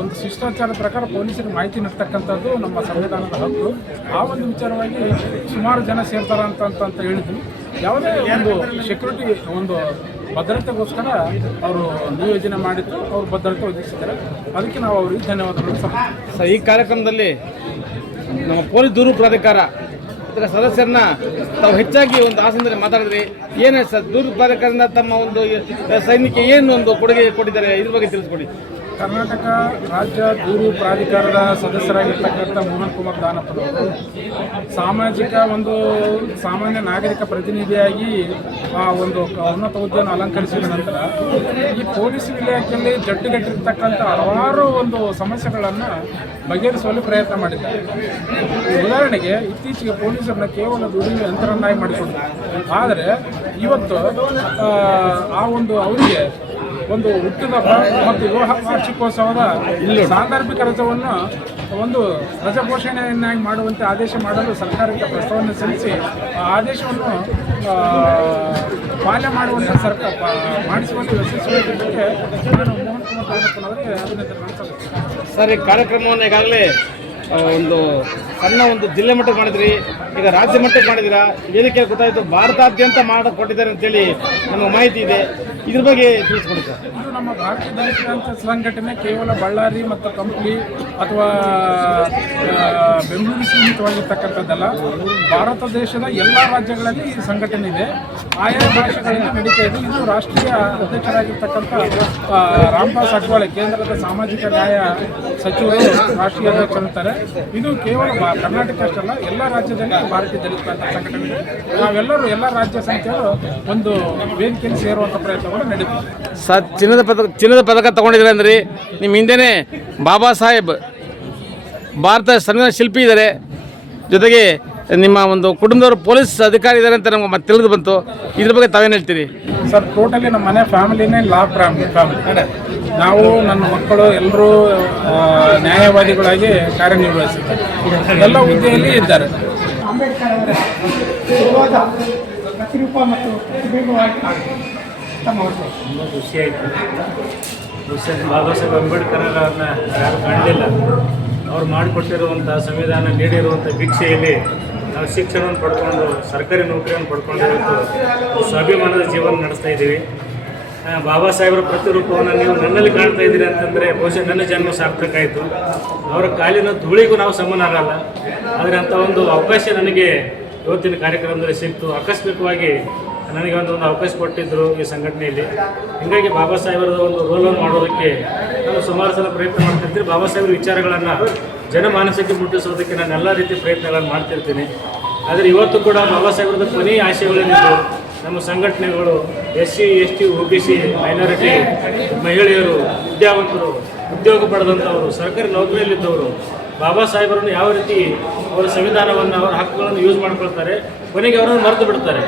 ಒಂದು ಶಿಷ್ಟಾಚಾರ ಪ್ರಕಾರ ಪೊಲೀಸರಿಗೆ ಮಾಹಿತಿ ನೀಡ್ತಕ್ಕಂಥದ್ದು ನಮ್ಮ ಸಂವಿಧಾನದ ಹಕ್ಕು. ಆ ಒಂದು ವಿಚಾರವಾಗಿ ಸುಮಾರು ಜನ ಸೇರ್ತಾರ ಅಂತ ಅಂತ ಅಂತ ಹೇಳಿದ್ವಿ ಯಾವುದೇ ಒಂದು ಸೆಕ್ಯೂರಿಟಿ ಒಂದು ಭದ್ರತೆಗೋಸ್ಕರ ಅವರು ನಿಯೋಜನೆ ಮಾಡಿದ್ದು ಅವರು ಭದ್ರತೆ ಒದಗಿಸಿದ್ದಾರೆ. ಅದಕ್ಕೆ ನಾವು ಅವರಿಗೆ ಧನ್ಯವಾದಗಳು. ಸರ್ ಈ ಕಾರ್ಯಕ್ರಮದಲ್ಲಿ ನಮ್ಮ ಪೊಲೀಸ್ ದೂರು ಪ್ರಾಧಿಕಾರ ಇದರ ಸದಸ್ಯರನ್ನ ತಾವು ಹೆಚ್ಚಾಗಿ ಒಂದು ಆಸನದಲ್ಲಿ ಮಾತಾಡಿದ್ರಿ. ಏನೇ ಸರ್ ದೂರು ತಮ್ಮ ಒಂದು ಸೈನಿಕ ಏನು ಒಂದು ಕೊಡುಗೆ ಕೊಟ್ಟಿದ್ದಾರೆ, ಇದ್ರ ಬಗ್ಗೆ ತಿಳಿಸ್ಕೊಡಿ. ಕರ್ನಾಟಕ ರಾಜ್ಯ ದೂರು ಪ್ರಾಧಿಕಾರದ ಸದಸ್ಯರಾಗಿರ್ತಕ್ಕಂಥ ಮೋಹನ್ ಕುಮಾರ್ ದಾನಪ್ಪನವರು ಸಾಮಾಜಿಕ ಒಂದು ಸಾಮಾನ್ಯ ನಾಗರಿಕ ಪ್ರತಿನಿಧಿಯಾಗಿ ಆ ಒಂದು ಉನ್ನತ ಹುದ್ದೆಯನ್ನು ಅಲಂಕರಿಸಿದ ನಂತರ ಈ ಪೊಲೀಸ್ ಇಲಾಖೆಯಲ್ಲಿ ಜಡ್ಡುಗಟ್ಟಿರ್ತಕ್ಕಂಥ ಹಲವಾರು ಒಂದು ಸಮಸ್ಯೆಗಳನ್ನು ಬಗೆಹರಿಸುವಲ್ಲಿ ಪ್ರಯತ್ನ ಮಾಡಿದ್ದಾರೆ. ಉದಾಹರಣೆಗೆ ಇತ್ತೀಚೆಗೆ ಪೊಲೀಸರನ್ನ ಕೇವಲ ದುಡಿಮೆ ಯಂತ್ರವನ್ನಾಗಿ ಮಾಡಿಕೊಂಡಿದ್ದಾರೆ ಆದರೆ ಇವತ್ತು, ಆ ಒಂದು ಅವರಿಗೆ ಒಂದು ಹುಟ್ಟಿದ ಮತ್ತು ವಿವಾಹ ವಾರ್ಷಿಕೋತ್ಸವದ ಸಾಂದರ್ಭಿಕ ರಜವನ್ನು ಒಂದು ರಜಘೋಷಣೆಯನ್ನಾಗಿ ಮಾಡುವಂತೆ ಆದೇಶ ಮಾಡಲು ಸರ್ಕಾರಕ್ಕೆ ಪ್ರಸ್ತಾವನೆ ಸಲ್ಲಿಸಿ ಆ ಆದೇಶವನ್ನು ಪಾಲನೆ ಮಾಡುವಂತೆ ಸರ್ಕಾರ ಮಾಡಿಸುವಂತೆ ಯಶಸ್ವಿಯಾಗಿದ್ದಕ್ಕೆ ನಾನು ಮೋಹನ್ ಕುಮಾರ್ ತಾಲೂಕಿನವರಿಗೆ ಅಭಿನಂದನೆ ಸಲ್ಲಿಸ್ತೇನೆ. ಸರ್ ಈ ಕಾರ್ಯಕ್ರಮವನ್ನು ಈಗಾಗಲೇ ಒಂದು ಸಣ್ಣ ಒಂದು ಜಿಲ್ಲೆ ಮಟ್ಟಕ್ಕೆ ಮಾಡಿದ್ರಿ ಈಗ ರಾಜ್ಯ ಮಟ್ಟಕ್ಕೆ ಮಾಡಿದಿರಾ ವೇದಿಕೆ ಗೊತ್ತಾಯಿತು ಭಾರತಾದ್ಯಂತ ಮಾಡಿ ಕೊಟ್ಟಿದ್ದಾರೆ ಅಂತೇಳಿ ನಮಗೆ ಮಾಹಿತಿ ಇದೆ. ಇದ್ರ ಬಗ್ಗೆ ತಿಳಿಸ್ಕೊಡಿ ಇದು ನಮ್ಮ ಭಾರತದಲ್ಲಿ ಸಂಘಟನೆ ಕೇವಲ ಬಳ್ಳಾರಿ ಮತ್ತು ಕಂಪ್ಲಿ ಅಥವಾ ಸೀಮಿತವಾಗಿರ್ತಕ್ಕಂಥದ್ದಲ್ಲ ಭಾರತ ದೇಶದ ಎಲ್ಲ ರಾಜ್ಯಗಳಲ್ಲಿ ಈ ಸಂಘಟನೆ ಇದೆ. ಆಯಾ ಭಾಷೆಗಳಲ್ಲಿ ನಡೀತಾ ಇದೆ. ಇದು ರಾಷ್ಟ್ರೀಯ ಅಧ್ಯಕ್ಷರಾಗಿರ್ತಕ್ಕಂಥ ರಾಮದಾಸ್ ಅಠವಾಳೆ ಕೇಂದ್ರದ ಸಾಮಾಜಿಕ ನ್ಯಾಯ ಸಚಿವರು ರಾಷ್ಟ್ರೀಯ ಅಧ್ಯಕ್ಷರಿರ್ತಾರೆ ಇದು ಕೇವಲ ಕರ್ನಾಟಕ ಅಷ್ಟಲ್ಲ, ಎಲ್ಲ ರಾಜ್ಯದಲ್ಲಿ ಭಾರತೀಯ ದಲಿತ ಸಂಘಟನೆ ಇದೆ. ನಾವೆಲ್ಲರೂ ಎಲ್ಲ ರಾಜ್ಯ ಸಂಖ್ಯೆಯವರು ಒಂದು ವೇದಿಕೆಯಲ್ಲಿ ಸೇರುವಂಥ ಪ್ರಯತ್ನಗಳು ನಡೀತದೆ ಸರ್, ಚಿನ್ನದ ಪದಕ ಚಿನ್ನದ ಪದಕ ತಗೊಂಡಿದ್ದಾರೆ ಅಂದ್ರೆ ನಿಮ್ಮ ಹಿಂದೆನೇ ಬಾಬಾ ಸಾಹೇಬ್, ಭಾರತ ಸಂವಿಧಾನ ಶಿಲ್ಪಿ ಇದ್ದಾರೆ. ಜೊತೆಗೆ ನಿಮ್ಮ ಒಂದು ಕುಟುಂಬದವರು ಪೊಲೀಸ್ ಅಧಿಕಾರಿ ಇದ್ದಾರೆ ಅಂತ ನಮ್ಗೆ ಮತ್ತೆ ತಿಳಿದು ಬಂತು. ಇದ್ರ ಬಗ್ಗೆ ತಾವೇನು ಹೇಳ್ತೀರಿ? ಸರ್ ಟೋಟಲಿ ನಮ್ಮ ಮನೆ ಫ್ಯಾಮಿಲಿನೇ ಲಾ ಫ್ಯಾಮಿಲಿ ಫ್ಯಾಮಿಲಿ. ನಾವು ನನ್ನ ಮಕ್ಕಳು ಎಲ್ಲರೂ ನ್ಯಾಯವಾದಿಗಳಾಗಿ ಕಾರ್ಯನಿರ್ವಹಿಸಿದ್ದಾರೆ ಎಲ್ಲ ಹುದ್ದೆಯಲ್ಲಿ ಇದ್ದಾರೆ. ತುಂಬ ಖುಷಿಯಾಯಿತು ಬಾಬಾ ಸಾಹೇಬ್ ಅಂಬೇಡ್ಕರ್ ಅವ್ರನ್ನ ಯಾರು ಕಂಡಿಲ್ಲ ಅವ್ರು ಮಾಡಿಕೊಟ್ಟಿರುವಂಥ ಸಂವಿಧಾನ ನೀಡಿರುವಂಥ ಭಿಕ್ಷೆಯಲ್ಲಿ ನಾವು ಶಿಕ್ಷಣವನ್ನು ಪಡ್ಕೊಂಡು, ಸರ್ಕಾರಿ ನೌಕರಿಯನ್ನು ಪಡ್ಕೊಂಡು ಇವತ್ತು ಸ್ವಾಭಿಮಾನದ ಜೀವನ ನಡೆಸ್ತಾ ಇದ್ದೀವಿ. ಬಾಬಾ ಸಾಹೇಬರ ಪ್ರತಿರೂಪವನ್ನು ನೀವು ನನ್ನಲ್ಲಿ ಕಾಣ್ತಾ ಇದ್ದೀರಿ ಅಂತಂದರೆ ಬಹುಶಃ ನನ್ನ ಜನ್ಮ ಸಾರ್ಥಕ ಆಯಿತು. ಅವರ ಕಾಲಿನ ಧೂಳಿಗೂ ನಾವು ಸಮನಾಗಲ್ಲ. ಆದರೆ ಅಂಥ ಒಂದು ಅವಕಾಶ ನನಗೆ ಇವತ್ತಿನ ಕಾರ್ಯಕ್ರಮದಲ್ಲಿ ಸಿಕ್ತು. ಆಕಸ್ಮಿಕವಾಗಿ ನನಗೆ ಒಂದು ಒಂದು ಅವಕಾಶ ಕೊಟ್ಟಿದ್ದರು ಈ ಸಂಘಟನೆಯಲ್ಲಿ. ಹೀಗಾಗಿ ಬಾಬಾ ಸಾಹೇಬರದ ಒಂದು ರೋಲನ್ನು ಮಾಡೋದಕ್ಕೆ ನಾನು ಸುಮಾರು ಸಲ ಪ್ರಯತ್ನ ಮಾಡ್ತಿರ್ತೀನಿ ಬಾಬಾ ಸಾಹೇಬ್ರ ವಿಚಾರಗಳನ್ನು ಜನಮಾನಸಕ್ಕೆ ಮುಟ್ಟಿಸೋದಕ್ಕೆ ನಾನು ಎಲ್ಲ ರೀತಿ ಪ್ರಯತ್ನಗಳನ್ನು ಮಾಡ್ತಿರ್ತೀನಿ. ಆದರೆ ಇವತ್ತು ಕೂಡ ಬಾಬಾ ಸಾಹೇಬ್ರದ ಕೊನೆಯ ಆಶಯಗಳೇನಿದ್ದು, ನಮ್ಮ ಸಂಘಟನೆಗಳು S C S T O B C minority ಮಹಿಳೆಯರು, ವಿದ್ಯಾವಂತರು, ಉದ್ಯೋಗ ಪಡೆದಂಥವರು, ಸರ್ಕಾರಿ ನೌಕರಿಯಲ್ಲಿದ್ದವರು ಬಾಬಾ ಸಾಹೇಬರನ್ನು ಯಾವ ರೀತಿ ಅವರ ಸಂವಿಧಾನವನ್ನು, ಅವರ ಹಕ್ಕುಗಳನ್ನು ಯೂಸ್ ಮಾಡ್ಕೊಳ್ತಾರೆ, ಕೊನೆಗೆ ಅವರನ್ನು ಮರೆತು ಬಿಡ್ತಾರೆ.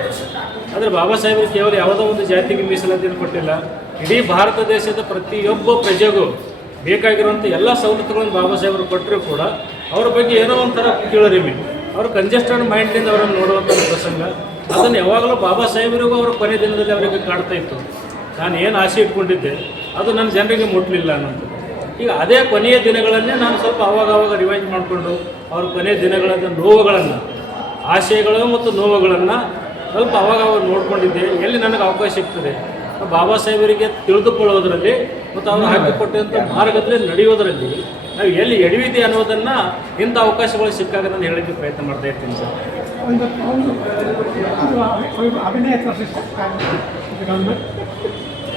ಆದರೆ ಬಾಬಾ ಸಾಹೇಬರು ಕೇವಲ ಯಾವುದೋ ಒಂದು ಜಾತಿಗೆ ಮೀಸಲಾತಿಯನ್ನು ಕೊಟ್ಟಿಲ್ಲ. ಇಡೀ ಭಾರತ ದೇಶದ ಪ್ರತಿಯೊಬ್ಬ ಪ್ರಜೆಗೂ ಬೇಕಾಗಿರುವಂಥ ಎಲ್ಲ ಸವಲತ್ತುಗಳನ್ನು ಬಾಬಾ ಸಾಹೇಬರು ಕೊಟ್ಟರೂ ಕೂಡ ಅವರ ಬಗ್ಗೆ ಏನೋ ಒಂಥರ ಕೀಳರಿಮೆ ಅವರು ಕಂಜೆಸ್ಟೆಡ್ ಮೈಂಡ್ನಿಂದ ಅವರನ್ನು ನೋಡುವಂಥ ಪ್ರಸಂಗ. ಅದನ್ನು ಯಾವಾಗಲೂ ಬಾಬಾ ಸಾಹೇಬರಿಗೂ ಅವರ ಕೊನೆ ದಿನದಲ್ಲಿ ಅವರಿಗೆ ಕಾಡ್ತಾ ಇತ್ತು. ನಾನು ಏನು ಆಸೆ ಇಟ್ಕೊಂಡಿದ್ದೆ, ಅದು ನನ್ನ ಜನರಿಗೆ ಮುಟ್ಟಲಿಲ್ಲ ಅನ್ನೋದು. ಈಗ ಅದೇ ಕೊನೆಯ ದಿನಗಳನ್ನೇ ನಾನು ಸ್ವಲ್ಪ ಅವಾಗ ಅವಾಗ ರಿವೈಸ್ ಮಾಡಿಕೊಂಡು ಅವ್ರ ಕೊನೆಯ ದಿನಗಳನ್ನ ನೋವುಗಳನ್ನು ಆಶಯಗಳು ಮತ್ತು ನೋವುಗಳನ್ನು ಸ್ವಲ್ಪ ಅವಾಗ ಅವಾಗ ನೋಡ್ಕೊಂಡಿದ್ದೆ. ಎಲ್ಲಿ ನನಗೆ ಅವಕಾಶ ಸಿಗ್ತದೆ? ಬಾಬಾ ಸಾಹೇಬರಿಗೆ ತಿಳಿದುಕೊಳ್ಳೋದ್ರಲ್ಲಿ ಮತ್ತು ಅವರು ಹಾಕಿಕೊಟ್ಟಂಥ ಮಾರ್ಗದಲ್ಲಿ ನಡೆಯೋದರಲ್ಲಿ ನಾವು ಎಲ್ಲಿ ಎಡವಿದೆ ಅನ್ನೋದನ್ನು ಇಂಥ ಅವಕಾಶಗಳು ಸಿಕ್ಕಾಗ ನಾನು ಹೇಳೋಕ್ಕೆ ಪ್ರಯತ್ನ ಮಾಡ್ತಾ ಇರ್ತೀನಿ ಸರ್.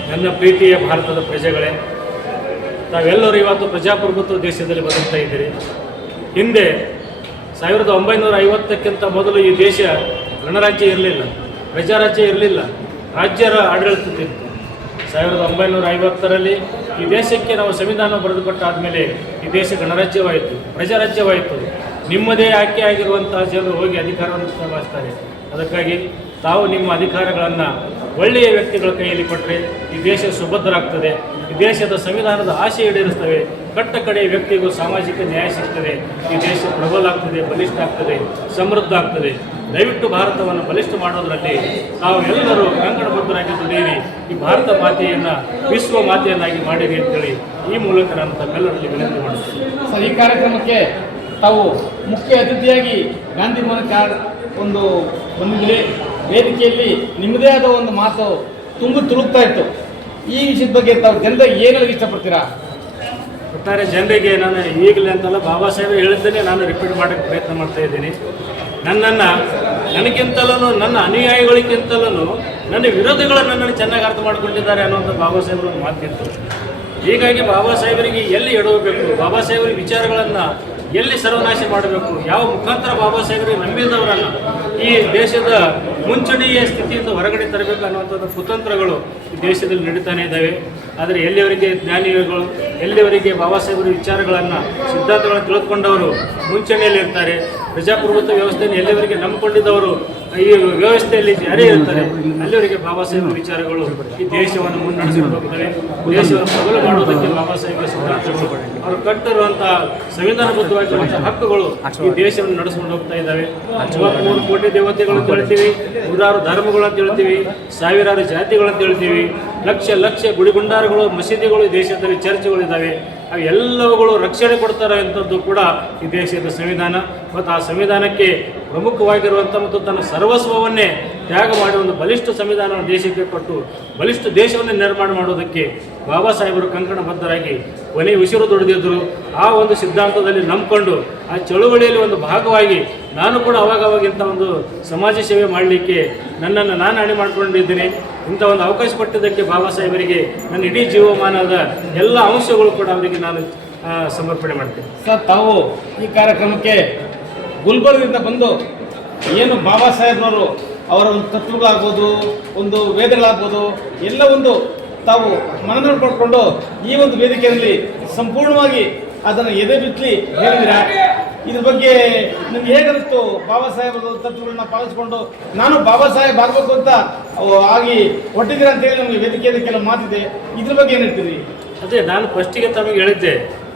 ನನ್ನ ಪ್ರೀತಿಯ ಭಾರತದ ಪ್ರಜೆಗಳೇ ತಾವೆಲ್ಲರೂ ಇವತ್ತು ಪ್ರಜಾಪ್ರಭುತ್ವ ದೇಶದಲ್ಲಿ ಬದುಕ್ತಾ ಇದ್ದೀರಿ. ಹಿಂದೆ ಸಾವಿರದ ಒಂಬೈನೂರ ಐವತ್ತಕ್ಕಿಂತ ಮೊದಲು ಈ ದೇಶ ಗಣರಾಜ್ಯ ಇರಲಿಲ್ಲ ಪ್ರಜಾರಾಜ್ಯ ಇರಲಿಲ್ಲ, ರಾಜ್ಯರ ಆಡಳಿತದಿತ್ತು ಸಾವಿರದ ಒಂಬೈನೂರ ಐವತ್ತರಲ್ಲಿ ಈ ದೇಶಕ್ಕೆ ನಾವು ಸಂವಿಧಾನ ಬರೆದುಕೊಟ್ಟಾದಮೇಲೆ ಈ ದೇಶ ಗಣರಾಜ್ಯವಾಯಿತು ಪ್ರಜಾರಾಜ್ಯವಾಯಿತು ನಿಮ್ಮದೇ ಆಯ್ಕೆ ಆಗಿರುವಂತಹ ಜನರು ಹೋಗಿ ಅಧಿಕಾರವನ್ನು ಸಂಭಾಯಿಸ್ತಾರೆ ಅದಕ್ಕಾಗಿ ತಾವು ನಿಮ್ಮ ಅಧಿಕಾರಗಳನ್ನು ಒಳ್ಳೆಯ ವ್ಯಕ್ತಿಗಳ ಕೈಯಲ್ಲಿ ಕೊಟ್ಟರೆ ಈ ದೇಶ ಸುಭದ್ರ ಆಗ್ತದೆ ಈ ದೇಶದ ಸಂವಿಧಾನದ ಆಶೆ ಈಡೇರಿಸ್ತವೆ. ಕಟ್ಟ ಕಡೆ ವ್ಯಕ್ತಿಗೂ ಸಾಮಾಜಿಕ ನ್ಯಾಯ ಸಿಗ್ತದೆ. ಈ ದೇಶ ಪ್ರಬಲ ಆಗ್ತದೆ, ಬಲಿಷ್ಠ ಆಗ್ತದೆ, ಸಮೃದ್ಧ ಆಗ್ತದೆ. ದಯವಿಟ್ಟು ಭಾರತವನ್ನು ಬಲಿಷ್ಠ ಮಾಡೋದರಲ್ಲಿ ನಾವು ಎಲ್ಲರೂ ಕಂಕಣಬದ್ಧರಾಗಿ ದುಡಿಯಿರಿ ಈ ಭಾರತ ಮಾತೆಯನ್ನು ವಿಶ್ವ ಮಾತೆಯನ್ನಾಗಿ ಮಾಡಿರಿ ಅಂತೇಳಿ ಈ ಮೂಲಕ ನಾನು ತಮ್ಮೆಲ್ಲರಲ್ಲಿ ವಿನಂತಿ ಮಾಡುತ್ತೇನೆ ಸರ್ ಈ ಕಾರ್ಯಕ್ರಮಕ್ಕೆ ತಾವು ಮುಖ್ಯ ಅತಿಥಿಯಾಗಿ ಗಾಂಧಿ ಕಾರ್ಡ್ ಒಂದು ಬಂದಿದ್ರಿ ವೇದಿಕೆಯಲ್ಲಿ ನಿಮ್ಮದೇ ಆದ ಒಂದು ಮಾತು ತುಂಬು ತುಳುಕ್ತಾ ಇತ್ತು. ಈ ವಿಷಯದ ಬಗ್ಗೆ ತಾವು ಜನರಿಗೆ ಏನು ಹೇಳಕ್ಕೆ ಇಷ್ಟಪಡ್ತೀರಾ? ಒಟ್ಟಾರೆ ಜನರಿಗೆ ನಾನು ಈಗಲೇ ಅಂತಲ್ಲ ಬಾಬಾ ಸಾಹೇಬ್ ಹೇಳಿದ್ದೇನೆ ನಾನು ರಿಪೀಟ್ ಮಾಡೋಕ್ಕೆ ಪ್ರಯತ್ನ ಮಾಡ್ತಾ ಇದ್ದೀನಿ. ನನ್ನನ್ನು, ನನಗಿಂತಲೂ, ನನ್ನ ಅನುಯಾಯಿಗಳಿಗಿಂತಲೂ, ನನ್ನ ವಿರೋಧಿಗಳು ನನ್ನನ್ನು ಚೆನ್ನಾಗಿ ಅರ್ಥ ಮಾಡಿಕೊಂಡಿದ್ದಾರೆ ಅನ್ನುವಂಥ ಬಾಬಾ ಸಾಹೇಬ್ರ ಮಾತಿತ್ತು ಹೀಗಾಗಿ ಬಾಬಾ ಸಾಹೇಬರಿಗೆ ಎಲ್ಲಿ ಎಡವಬೇಕು, ಬಾಬಾ ಸಾಹೇಬರ ವಿಚಾರಗಳನ್ನು ಎಲ್ಲಿ ಸರ್ವನಾಶ ಮಾಡಬೇಕು, ಯಾವ ಮುಖಾಂತರ ಬಾಬಾ ಸಾಹೇಬರಿಗೆ ನಂಬಿದವರನ್ನು ಈ ದೇಶದ ಮುಂಚೂಣಿಯ ಸ್ಥಿತಿಯಿಂದ ಹೊರಗಡೆ ತರಬೇಕು ಅನ್ನುವಂಥದ್ದು ಕುತಂತ್ರಗಳು ಈ ದೇಶದಲ್ಲಿ ನಡೀತಾನೆ ಇದ್ದಾವೆ. ಆದರೆ ಎಲ್ಲಿಯವರಿಗೆ ಜ್ಞಾನಿಗಳು, ಎಲ್ಲಿಯವರಿಗೆ ಬಾಬಾ ಸಾಹೇಬರ ವಿಚಾರಗಳನ್ನು, ಸಿದ್ಧಾಂತಗಳನ್ನು ತಿಳಿದುಕೊಂಡವರು ಮುಂಚೂಣಿಯಲ್ಲಿ ಇರ್ತಾರೆ ಪ್ರಜಾಪ್ರಭುತ್ವ ವ್ಯವಸ್ಥೆಯನ್ನು ಎಲ್ಲಿವರೆಗೆ ನಂಬಿಕೊಂಡಿದ್ದವರು, ಈ ವ್ಯವಸ್ಥೆಯಲ್ಲಿ ಜಾರಿ ಇರ್ತಾರೆ ಅಲ್ಲಿವರೆಗೆ ಬಾಬಾ ಸಾಹೇಬ್ ವಿಚಾರಗಳು ಈ ದೇಶವನ್ನು ಮುನ್ನಡೆಸಿಕೊಂಡು ಹೋಗ್ತವೆ ದೇಶವನ್ನು ಮೊದಲು ಮಾಡುವುದಕ್ಕೆ ಬಾಬಾ ಸಾಹೇಬರ ಸಿದ್ಧಾಂತಗಳು ಅವರು ಕಟ್ಟಿರುವಂತಹ ಸಂವಿಧಾನಬದ್ಧವಾಗಿರುವಂತಹ ಹಕ್ಕುಗಳು ಈ ದೇಶವನ್ನು ನಡೆಸ್ಕೊಂಡು ಹೋಗ್ತಾ ಇದ್ದಾವೆ. ಮೂವತ್ಮೂರು ಕೋಟಿ ದೇವತೆಗಳು ಅಂತ ಹೇಳ್ತೀವಿ, ನೂರಾರು ಧರ್ಮಗಳು ಅಂತ ಹೇಳ್ತೀವಿ, ಸಾವಿರಾರು ಜಾತಿಗಳು ಅಂತ ಹೇಳ್ತೀವಿ, ಲಕ್ಷ ಲಕ್ಷ ಗುಡಿಗುಂಡಾರಗಳು, ಮಸೀದಿಗಳು ದೇಶದಲ್ಲಿ ಚರ್ಚ್ಗಳಿದ್ದಾವೆ ಎಲ್ಲವುಗಳು ರಕ್ಷಣೆ ಕೊಡ್ತಾರೆ ಅಂಥದ್ದು ಕೂಡ ಈ ದೇಶದ ಸಂವಿಧಾನ. ಮತ್ತು ಆ ಸಂವಿಧಾನಕ್ಕೆ ಪ್ರಮುಖವಾಗಿರುವಂಥ ಮತ್ತು ತನ್ನ ಸರ್ವಸ್ವವನ್ನೇ ತ್ಯಾಗ ಮಾಡಿ ಒಂದು ಬಲಿಷ್ಠ ಸಂವಿಧಾನವನ್ನು ದೇಶಕ್ಕೆ ಕೊಟ್ಟು ಬಲಿಷ್ಠ ದೇಶವನ್ನು ನಿರ್ಮಾಣ ಮಾಡೋದಕ್ಕೆ ಬಾಬಾ ಸಾಹೇಬರು ಕಂಕಣಬದ್ಧರಾಗಿ ಕೊನೆ ಉಸಿರು ದುಡಿದಿದ್ದರು ಆ ಒಂದು ಸಿದ್ಧಾಂತದಲ್ಲಿ ನಂಬಿಕೊಂಡು ಆ ಚಳುವಳಿಯಲ್ಲಿ ಒಂದು ಭಾಗವಾಗಿ ನಾನು ಕೂಡ ಅವಾಗ ಅವಾಗ ಇಂಥ ಒಂದು ಸಮಾಜ ಸೇವೆ ಮಾಡಲಿಕ್ಕೆ ನನ್ನನ್ನು ನಾನು ಅಣಿ ಮಾಡಿಕೊಂಡಿದ್ದೀನಿ. ಇಂಥ ಒಂದು ಅವಕಾಶ ಕೊಟ್ಟಿದ್ದಕ್ಕೆ ಬಾಬಾ ಸಾಹೇಬರಿಗೆ ನನ್ನ ಇಡೀ ಜೀವಮಾನದ ಎಲ್ಲ ಅಂಶಗಳು ಕೂಡ ಅವರಿಗೆ ನಾನು ಸಮರ್ಪಣೆ ಮಾಡ್ತೇನೆ. ಸರ್, ತಾವು ಈ ಕಾರ್ಯಕ್ರಮಕ್ಕೆ ಗುಲ್ಬರ್ಗದಿಂದ ಬಂದು ಏನು ಬಾಬಾ ಸಾಹೇಬ್ರವರು ಅವರ ಒಂದು ತತ್ವಗಳಾಗ್ಬೋದು, ಒಂದು ವೇದಗಳಾಗ್ಬೋದು, ಎಲ್ಲ ಒಂದು ತಾವು ಮನನ ಪಡ್ಕೊಂಡು ಈ ಒಂದು ವೇದಿಕೆಯಲ್ಲಿ ಸಂಪೂರ್ಣವಾಗಿ ಅದನ್ನು ಎದೆ ಬಿತ್ತಲಿ ಹೇಳಿದಿರಾ? ಇದ್ರ ಬಗ್ಗೆ ನಿಮ್ಗೆ ಹೇಗನಿಸ್ತು ಬಾಬಾ ಸಾಹೇಬ್ ತತ್ವಗಳನ್ನ ಪಾಲಿಸ್ಕೊಂಡು ನಾನು ಬಾಬಾ ಸಾಹೇಬ್ ಆಗಬೇಕು ಅಂತ ಆಗಿ ಹೊಟ್ಟಿದ್ದೀರ ಅಂತ ಹೇಳಿ ನಮಗೆ ವೇದಿಕೆಯಲ್ಲಿ ಕೆಲವು ಮಾತಿದೆ. ಇದ್ರ ಬಗ್ಗೆ ಏನು ಹೇಳ್ತೀರಿ? ಅದೇ, ನಾನು ಫಸ್ಟಿಗೆ ತಮಗೆ ಹೇಳಿದ್ದೆ,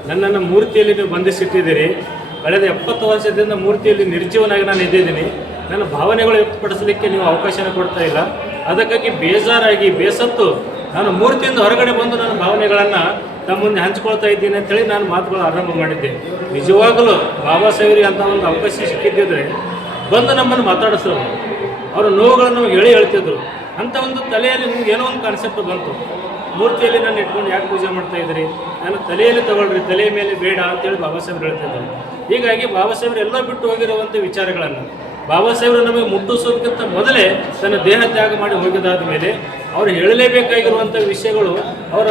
ನನ್ನನ್ನು ಮೂರ್ತಿಯಲ್ಲಿ ನೀವು ಬಂಧಿಸಿಟ್ಟಿದ್ದೀರಿ. ಕಳೆದ ಎಪ್ಪತ್ತು ವರ್ಷದಿಂದ ಮೂರ್ತಿಯಲ್ಲಿ ನಿರ್ಜೀವನಾಗಿ ನಾನು ಇದ್ದಿದ್ದೀನಿ. ನನ್ನ ಭಾವನೆಗಳು ವ್ಯಕ್ತಪಡಿಸಲಿಕ್ಕೆ ನೀವು ಅವಕಾಶನ ಕೊಡ್ತಾ ಇಲ್ಲ. ಅದಕ್ಕಾಗಿ ಬೇಜಾರಾಗಿ, ಬೇಸತ್ತು ನಾನು ಮೂರ್ತಿಯಿಂದ ಹೊರಗಡೆ ಬಂದು ನನ್ನ ಭಾವನೆಗಳನ್ನು ತಮ್ಮ ಮುಂದೆ ಹಂಚ್ಕೊಳ್ತಾ ಇದ್ದೀನಿ ಅಂತೇಳಿ ನಾನು ಮಾತುಗಳು ಆರಂಭ ಮಾಡಿದ್ದೆ. ನಿಜವಾಗಲೂ ಬಾಬಾ ಸಾಹೇಬರಿಗೆ ಅಂತ ಒಂದು ಅವಕಾಶ ಸಿಕ್ಕಿದ್ದಿದ್ರೆ ಬಂದು ನಮ್ಮನ್ನು ಮಾತಾಡಿಸೋರು ಅವರ. ನೋವುಗಳನ್ನು ಹೇಳಿ ಹೇಳ್ತಿದ್ರು. ಅಂಥ ಒಂದು ತಲೆಯಲ್ಲಿ ನಿಮ್ಗೆ ಏನೋ ಒಂದು ಕಾನ್ಸೆಪ್ಟ್ ಬಂತು. ಮೂರ್ತಿಯಲ್ಲಿ ನಾನು ಇಟ್ಕೊಂಡು ಯಾಕೆ ಪೂಜೆ ಮಾಡ್ತಾ ಇದ್ರಿ ನಾನು ತಲೆಯಲ್ಲಿ ತಗೊಳ್ರಿ ತಲೆಯ ಮೇಲೆ ಬೇಡ ಅಂತೇಳಿ ಬಾಬಾ ಸಾಹೇಬ್ರು ಹೇಳ್ತಿದ್ರು. ಹೀಗಾಗಿ ಬಾಬಾ ಸಾಹೇಬ್ರು ಎಲ್ಲ ಬಿಟ್ಟು ಹೋಗಿರುವಂಥ ವಿಚಾರಗಳನ್ನು. ಬಾಬಾ ಸಾಹೇಬರು ನಮಗೆ ಮುಟ್ಟಿಸೋದಕ್ಕಿಂತ ಮೊದಲೇ ತನ್ನ ದೇಹ ತ್ಯಾಗ ಮಾಡಿ ಹೋಗಿದ್ದಾದ ಮೇಲೆ ಅವರು ಹೇಳಲೇಬೇಕಾಗಿರುವಂಥ ವಿಷಯಗಳು ಅವರ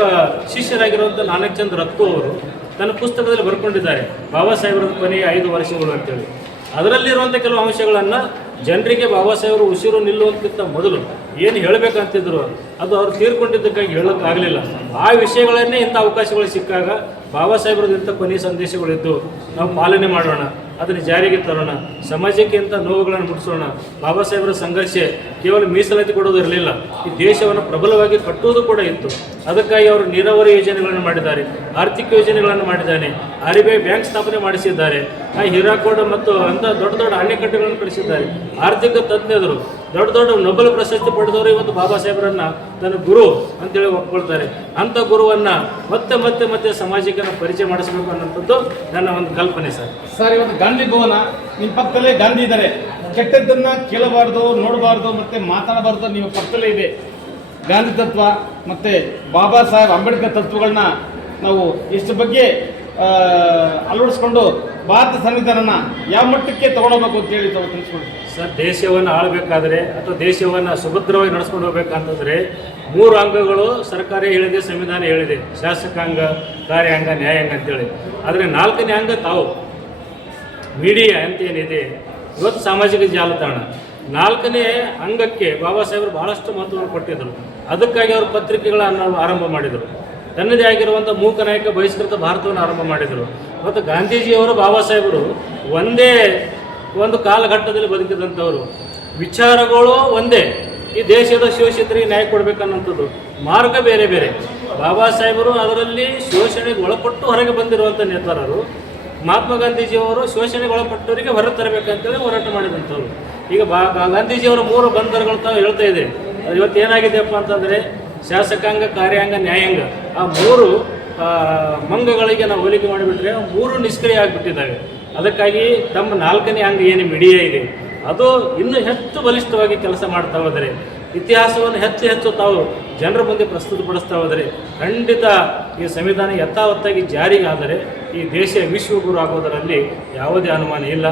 ಶಿಷ್ಯರಾಗಿರುವಂಥ ನಾನಕ್ ರತ್ತು ಅವರು ತನ್ನ ಪುಸ್ತಕದಲ್ಲಿ ಬರ್ಕೊಂಡಿದ್ದಾರೆ. ಬಾಬಾ ಸಾಹೇಬರ ಕೊನೆಯ ಐದು ವರ್ಷಗಳು ಅಂತೇಳಿ. ಅದರಲ್ಲಿರುವಂಥ ಕೆಲವು ಅಂಶಗಳನ್ನು ಜನರಿಗೆ ಬಾಬಾ ಸಾಹೇಬರು ಉಸಿರು ನಿಲ್ಲುವಂತಕ್ಕಿಂತ ಮೊದಲು ಏನು ಹೇಳಬೇಕಂತಿದ್ರು ಅದು ಅವ್ರು ತೀರ್ಕೊಂಡಿದ್ದಕ್ಕಾಗಿ ಹೇಳೋಕ್ಕಾಗಲಿಲ್ಲ. ಆ ವಿಷಯಗಳನ್ನೇ ಇಂಥ ಅವಕಾಶಗಳು ಸಿಕ್ಕಾಗ ಬಾಬಾ ಸಾಹೇಬ್ರದ್ದು ಕೊನೆಯ ಸಂದೇಶಗಳಿದ್ದು ನಾವು ಪಾಲನೆ ಮಾಡೋಣ. ಅದನ್ನು ಜಾರಿಗೆ ತರೋಣ. ಸಮಾಜಕ್ಕೆ ಇಂಥ ನೋವುಗಳನ್ನು ಮುಟ್ಟಿಸೋಣ ಬಾಬಾ ಸಾಹೇಬರ ಸಂಘರ್ಷ ಕೇವಲ ಮೀಸಲಾತಿ ಕೊಡೋದು ಇರಲಿಲ್ಲ. ಈ ದೇಶವನ್ನು ಪ್ರಬಲವಾಗಿ ಕಟ್ಟುವುದು ಕೂಡ ಇತ್ತು. ಅದಕ್ಕಾಗಿ ಅವರು ನೀರಾವರಿ ಯೋಜನೆಗಳನ್ನು ಮಾಡಿದ್ದಾರೆ. ಆರ್ಥಿಕ ಯೋಜನೆಗಳನ್ನು ಮಾಡಿದ್ದಾನೆ. ಆರ್ ಬಿ ಐ ಬ್ಯಾಂಕ್ ಸ್ಥಾಪನೆ ಮಾಡಿಸಿದ್ದಾರೆ. ಆ ಹೀರಾಕೋಡ ಮತ್ತು ಅಂಥ ದೊಡ್ಡ ದೊಡ್ಡ ಅಣೆಕಟ್ಟೆಗಳನ್ನು ಕಟ್ಟಿಸಿದ್ದಾರೆ. ಆರ್ಥಿಕ ತಜ್ಞರು ದೊಡ್ಡ ದೊಡ್ಡ ನೊಬಲ್ ಪ್ರಶಸ್ತಿ ಪಡೆದವರು ಇವತ್ತು ಬಾಬಾ ಸಾಹೇಬರನ್ನ ತನ್ನ ಗುರು ಅಂತೇಳಿ ಒಪ್ಕೊಳ್ತಾರೆ. ಅಂಥ ಗುರುವನ್ನ ಮತ್ತೆ ಮತ್ತೆ ಮತ್ತೆ ಸಮಾಜಕ್ಕೆ ಪರಿಚಯ ಮಾಡಿಸ್ಬೇಕು ಅನ್ನೋಂಥದ್ದು ನನ್ನ ಒಂದು ಕಲ್ಪನೆ ಸರ್. ಸರ್, ಇವತ್ತು ಗಾಂಧಿ ಭವನ, ನಿಮ್ಮ ಪಕ್ಕದಲ್ಲೇ ಗಾಂಧಿ ಇದ್ದಾರೆ ಕೆಟ್ಟದ್ದನ್ನ ಕೇಳಬಾರ್ದು, ನೋಡಬಾರ್ದು ಮತ್ತೆ ಮಾತಾಡಬಾರ್ದು ನಿಮ್ಮ ಪಕ್ಕದಲ್ಲೇ ಇದೆ. ಗಾಂಧಿ ತತ್ವ ಮತ್ತೆ ಬಾಬಾ ಸಾಹೇಬ್ ಅಂಬೇಡ್ಕರ್ ತತ್ವಗಳನ್ನ ನಾವು ಇಷ್ಟ ಬಗ್ಗೆ ಅಳವಡಿಸ್ಕೊಂಡು ಭಾರತ ಸಂವಿಧಾನನ ಯಾವ ಮಟ್ಟಕ್ಕೆ ತಗೊಂಡೋಗ್ಬೇಕು ಅಂತೇಳಿ ತಾವು ತಿಳಿಸ್ಕೊಳ್ತೀವಿ ಸರ್, ದೇಶವನ್ನು ಆಳಬೇಕಾದ್ರೆ ಅಥವಾ ದೇಶವನ್ನು ಸುಭದ್ರವಾಗಿ ನಡೆಸ್ಕೊಂಡು ಹೋಗ್ಬೇಕಂತಂದ್ರೆ ಮೂರು ಅಂಗಗಳು ಸರ್ಕಾರ ಹೇಳಿದೆ, ಸಂವಿಧಾನ ಹೇಳಿದೆ, ಶಾಸಕಾಂಗ, ಕಾರ್ಯಾಂಗ, ನ್ಯಾಯಾಂಗ ಅಂತೇಳಿ. ಆದರೆ ನಾಲ್ಕನೇ ಅಂಗ ತಾವು. ಮೀಡಿಯಾ ಅಂತ ಏನಿದೆ, ಇವತ್ತು ಸಾಮಾಜಿಕ ಜಾಲತಾಣ. ನಾಲ್ಕನೇ ಅಂಗಕ್ಕೆ ಬಾಬಾ ಸಾಹೇಬರು ಬಹಳಷ್ಟು ಮಹತ್ವವನ್ನು ಕೊಟ್ಟಿದ್ದರು. ಅದಕ್ಕಾಗಿ ಅವರು ಪತ್ರಿಕೆಗಳನ್ನು ಆರಂಭ ಮಾಡಿದರು. ತನ್ನದೇ ಆಗಿರುವಂಥ ಮೂಕ ನಾಯಕ ಬಹಿಷ್ಕೃತ ಭಾರತವನ್ನು ಆರಂಭ ಮಾಡಿದರು. ಮತ್ತು ಗಾಂಧೀಜಿಯವರು ಬಾಬಾ ಸಾಹೇಬರು ಒಂದೇ ಒಂದು ಕಾಲಘಟ್ಟದಲ್ಲಿ ಬದುಕಿದಂಥವರು. ವಿಚಾರಗಳು ಒಂದೇ. ಈ ದೇಶದ ಶೋಷಿತರಿಗೆ ನ್ಯಾಯ ಕೊಡಬೇಕನ್ನೋಂಥದ್ದು. ಮಾರ್ಗ ಬೇರೆ ಬೇರೆ. ಬಾಬಾ ಸಾಹೇಬರು ಅದರಲ್ಲಿ ಶೋಷಣೆಗೆ ಒಳಪಟ್ಟು ಹೊರಗೆ ಬಂದಿರುವಂಥ ನೇತಾರರು. ಮಹಾತ್ಮ ಗಾಂಧೀಜಿಯವರು ಶೋಷಣೆಗೆ ಒಳಪಟ್ಟವರಿಗೆ ಹೊರ ತರಬೇಕಂತೇಳಿ ಹೋರಾಟ ಮಾಡಿದಂಥವ್ರು. ಈಗ ಬಾ ಗಾಂಧೀಜಿಯವರ ಮೂರು ಬಂಧನಗಳು ತಾವು ಹೇಳ್ತಾ ಇದೆ. ಇವತ್ತು ಏನಾಗಿದೆಯಪ್ಪ ಅಂತಂದರೆ ಶಾಸಕಾಂಗ, ಕಾರ್ಯಾಂಗ, ನ್ಯಾಯಾಂಗ. ಆ ಮೂರು ಮಂಗಗಳಿಗೆ ನಾವು ಹೋಲಿಕೆ ಮಾಡಿಬಿಟ್ರೆ ಮೂರು ನಿಷ್ಕ್ರಿಯ ಆಗಿಬಿಟ್ಟಿದ್ದಾವೆ. ಅದಕ್ಕಾಗಿ ತಮ್ಮ ನಾಲ್ಕನೇ ಅಂಗ ಏನು ಮೀಡಿಯಾ ಇದೆ. ಅದು ಇನ್ನೂ ಹೆಚ್ಚು ಬಲಿಷ್ಠವಾಗಿ ಕೆಲಸ ಮಾಡ್ತಾ ಹೋದರೆ, ಇತಿಹಾಸವನ್ನು ಹೆಚ್ಚು ಹೆಚ್ಚು ತಾವು ಜನರ ಮುಂದೆ ಪ್ರಸ್ತುತಪಡಿಸ್ತಾ ಹೋದರೆ, ಖಂಡಿತ ಈ ಸಂವಿಧಾನ ಯಥಾವತ್ತಾಗಿ ಜಾರಿಗಾದರೆ ಈ ದೇಶ ವಿಶ್ವಗುರು ಆಗೋದರಲ್ಲಿ ಯಾವುದೇ ಅನುಮಾನ ಇಲ್ಲ.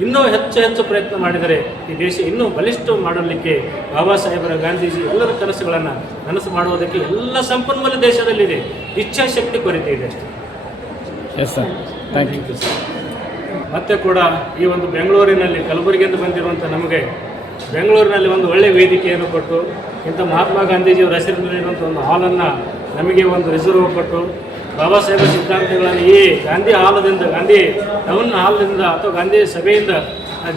ಇನ್ನೂ ಹೆಚ್ಚು ಹೆಚ್ಚು ಪ್ರಯತ್ನ ಮಾಡಿದರೆ ಈ ದೇಶ ಇನ್ನೂ ಬಲಿಷ್ಠ ಮಾಡಲಿಕ್ಕೆ ಬಾಬಾ ಸಾಹೇಬರ ಗಾಂಧೀಜಿ ಎಲ್ಲರ ಕನಸುಗಳನ್ನು ನನಸು ಮಾಡುವುದಕ್ಕೆ ಎಲ್ಲ ಸಂಪನ್ಮೂಲ ದೇಶದಲ್ಲಿದೆ. ಇಚ್ಛಾಶಕ್ತಿ ಕೊರತೆ ಇದೆ ಅಷ್ಟೇ. Yes sir thank you sir ಮತ್ತೆ ಕೂಡ ಈ ಒಂದು ಬೆಂಗಳೂರಿನಲ್ಲಿ ಕಲಬುರಗಿಯಿಂದ ಬಂದಿರುವಂಥ ನಮಗೆ ಬೆಂಗಳೂರಿನಲ್ಲಿ ಒಂದು ಒಳ್ಳೆಯ ವೇದಿಕೆಯನ್ನು ಕೊಟ್ಟು ಇಂಥ ಮಹಾತ್ಮ ಗಾಂಧೀಜಿಯವರ ಹೆಸರಿನಲ್ಲಿರುವಂಥ ಒಂದು ಹಾಲನ್ನು ನಮಗೆ ಒಂದು ರಿಸರ್ವ್ ಕೊಟ್ಟು ಬಾಬಾ ಸಾಹೇಬ ಸಿದ್ಧಾಂತಗಳನ್ನು ಈ ಗಾಂಧಿ ಹಾಲದಿಂದ, ಗಾಂಧಿ ಟೌನ್ ಹಾಲ್ನಿಂದ ಅಥವಾ ಗಾಂಧಿ ಸಭೆಯಿಂದ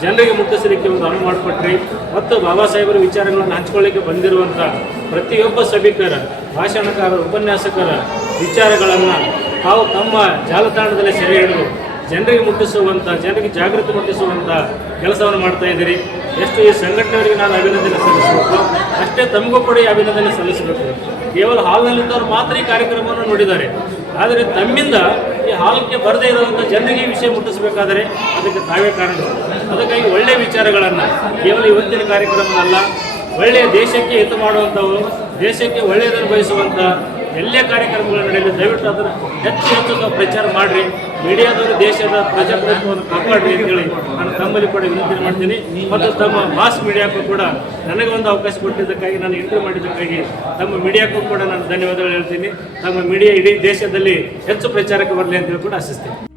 ಜನರಿಗೆ ಮುಟ್ಟಿಸಲಿಕ್ಕೆ ಒಂದು ಅನುವು ಮಾಡಿಕೊಟ್ರಿ. ಮತ್ತು ಬಾಬಾ ಸಾಹೇಬರ ವಿಚಾರಗಳನ್ನು ಹಂಚ್ಕೊಳ್ಳಿಕ್ಕೆ ಬಂದಿರುವಂಥ ಪ್ರತಿಯೊಬ್ಬ ಸಭಿಕರ, ಭಾಷಣಕಾರ, ಉಪನ್ಯಾಸಕರ ವಿಚಾರಗಳನ್ನು ತಾವು ತಮ್ಮ ಜಾಲತಾಣದಲ್ಲಿ ಸೆರೆ ಹಿಡಿದು ಜನರಿಗೆ ಮುಟ್ಟಿಸುವಂಥ, ಜನರಿಗೆ ಜಾಗೃತಿ ಮುಟ್ಟಿಸುವಂಥ ಕೆಲಸವನ್ನು ಮಾಡ್ತಾ ಇದ್ದೀರಿ. ಎಷ್ಟು ಈ ಸಂಘಟನೆಯವರಿಗೆ ನಾನು ಅಭಿನಂದನೆ ಸಲ್ಲಿಸಬೇಕು, ಅಷ್ಟೇ ತಮಗೂ ಕೂಡ ಅಭಿನಂದನೆ ಸಲ್ಲಿಸಬೇಕು. ಕೇವಲ ಹಾಲ್ನಲ್ಲಿದ್ದವರು ಮಾತ್ರ ಈ ಕಾರ್ಯಕ್ರಮವನ್ನು ನೋಡಿದ್ದಾರೆ. ಆದರೆ ತಮ್ಮಿಂದ ಈ ಹಾಲಕ್ಕೆ ಬರದೇ ಇರೋದಂಥ ಜನರಿಗೆ ವಿಷಯ ಮುಟ್ಟಿಸಬೇಕಾದರೆ ಅದಕ್ಕೆ ತಾವೇ ಕಾರಣ. ಅದಕ್ಕಾಗಿ ಒಳ್ಳೆಯ ವಿಚಾರಗಳನ್ನು, ಕೇವಲ ಇವತ್ತಿನ ಕಾರ್ಯಕ್ರಮವಲ್ಲ ಒಳ್ಳೆಯ ದೇಶಕ್ಕೆ ಹಿತ ಮಾಡುವಂಥವು, ದೇಶಕ್ಕೆ ಒಳ್ಳೆಯದನ್ನು ಬಯಸುವಂಥ ಎಲ್ಲೇ ಕಾರ್ಯಕ್ರಮಗಳು ನಡೆಯಲಿ. ದಯವಿಟ್ಟು ಅದನ್ನು ಹೆಚ್ಚು ಹೆಚ್ಚು ನಾವು ಪ್ರಚಾರ ಮಾಡಿರಿ. ಮೀಡಿಯಾದವರು ದೇಶದ ಪ್ರಜಾಪ್ರಭುತ್ವವನ್ನು ಕಾಪಾಡ್ರಿ ಅಂತೇಳಿ ನಾನು ತಮ್ಮಲ್ಲಿ ಕೂಡ ವಿನಂತಿ ಮಾಡ್ತೀನಿ. ಮತ್ತು ತಮ್ಮ ಮಾಸ್ ಮೀಡಿಯಾಕ್ಕೂ ಕೂಡ ನನಗೆ ಒಂದು ಅವಕಾಶ ಕೊಟ್ಟಿದ್ದಕ್ಕಾಗಿ, ನಾನು ಇಂಟರ್ವ್ಯೂ ಮಾಡಿದ್ದಕ್ಕಾಗಿ ತಮ್ಮ ಮೀಡಿಯಾಕ್ಕೂ ಕೂಡ ನಾನು ಧನ್ಯವಾದಗಳು ಹೇಳ್ತೀನಿ. ತಮ್ಮ ಮೀಡಿಯಾ ಇಡೀ ದೇಶದಲ್ಲಿ ಹೆಚ್ಚು ಪ್ರಚಾರಕ್ಕೆ ಬರಲಿ ಅಂತೇಳಿ ಕೂಡ ಆಶಿಸ್ತೀನಿ.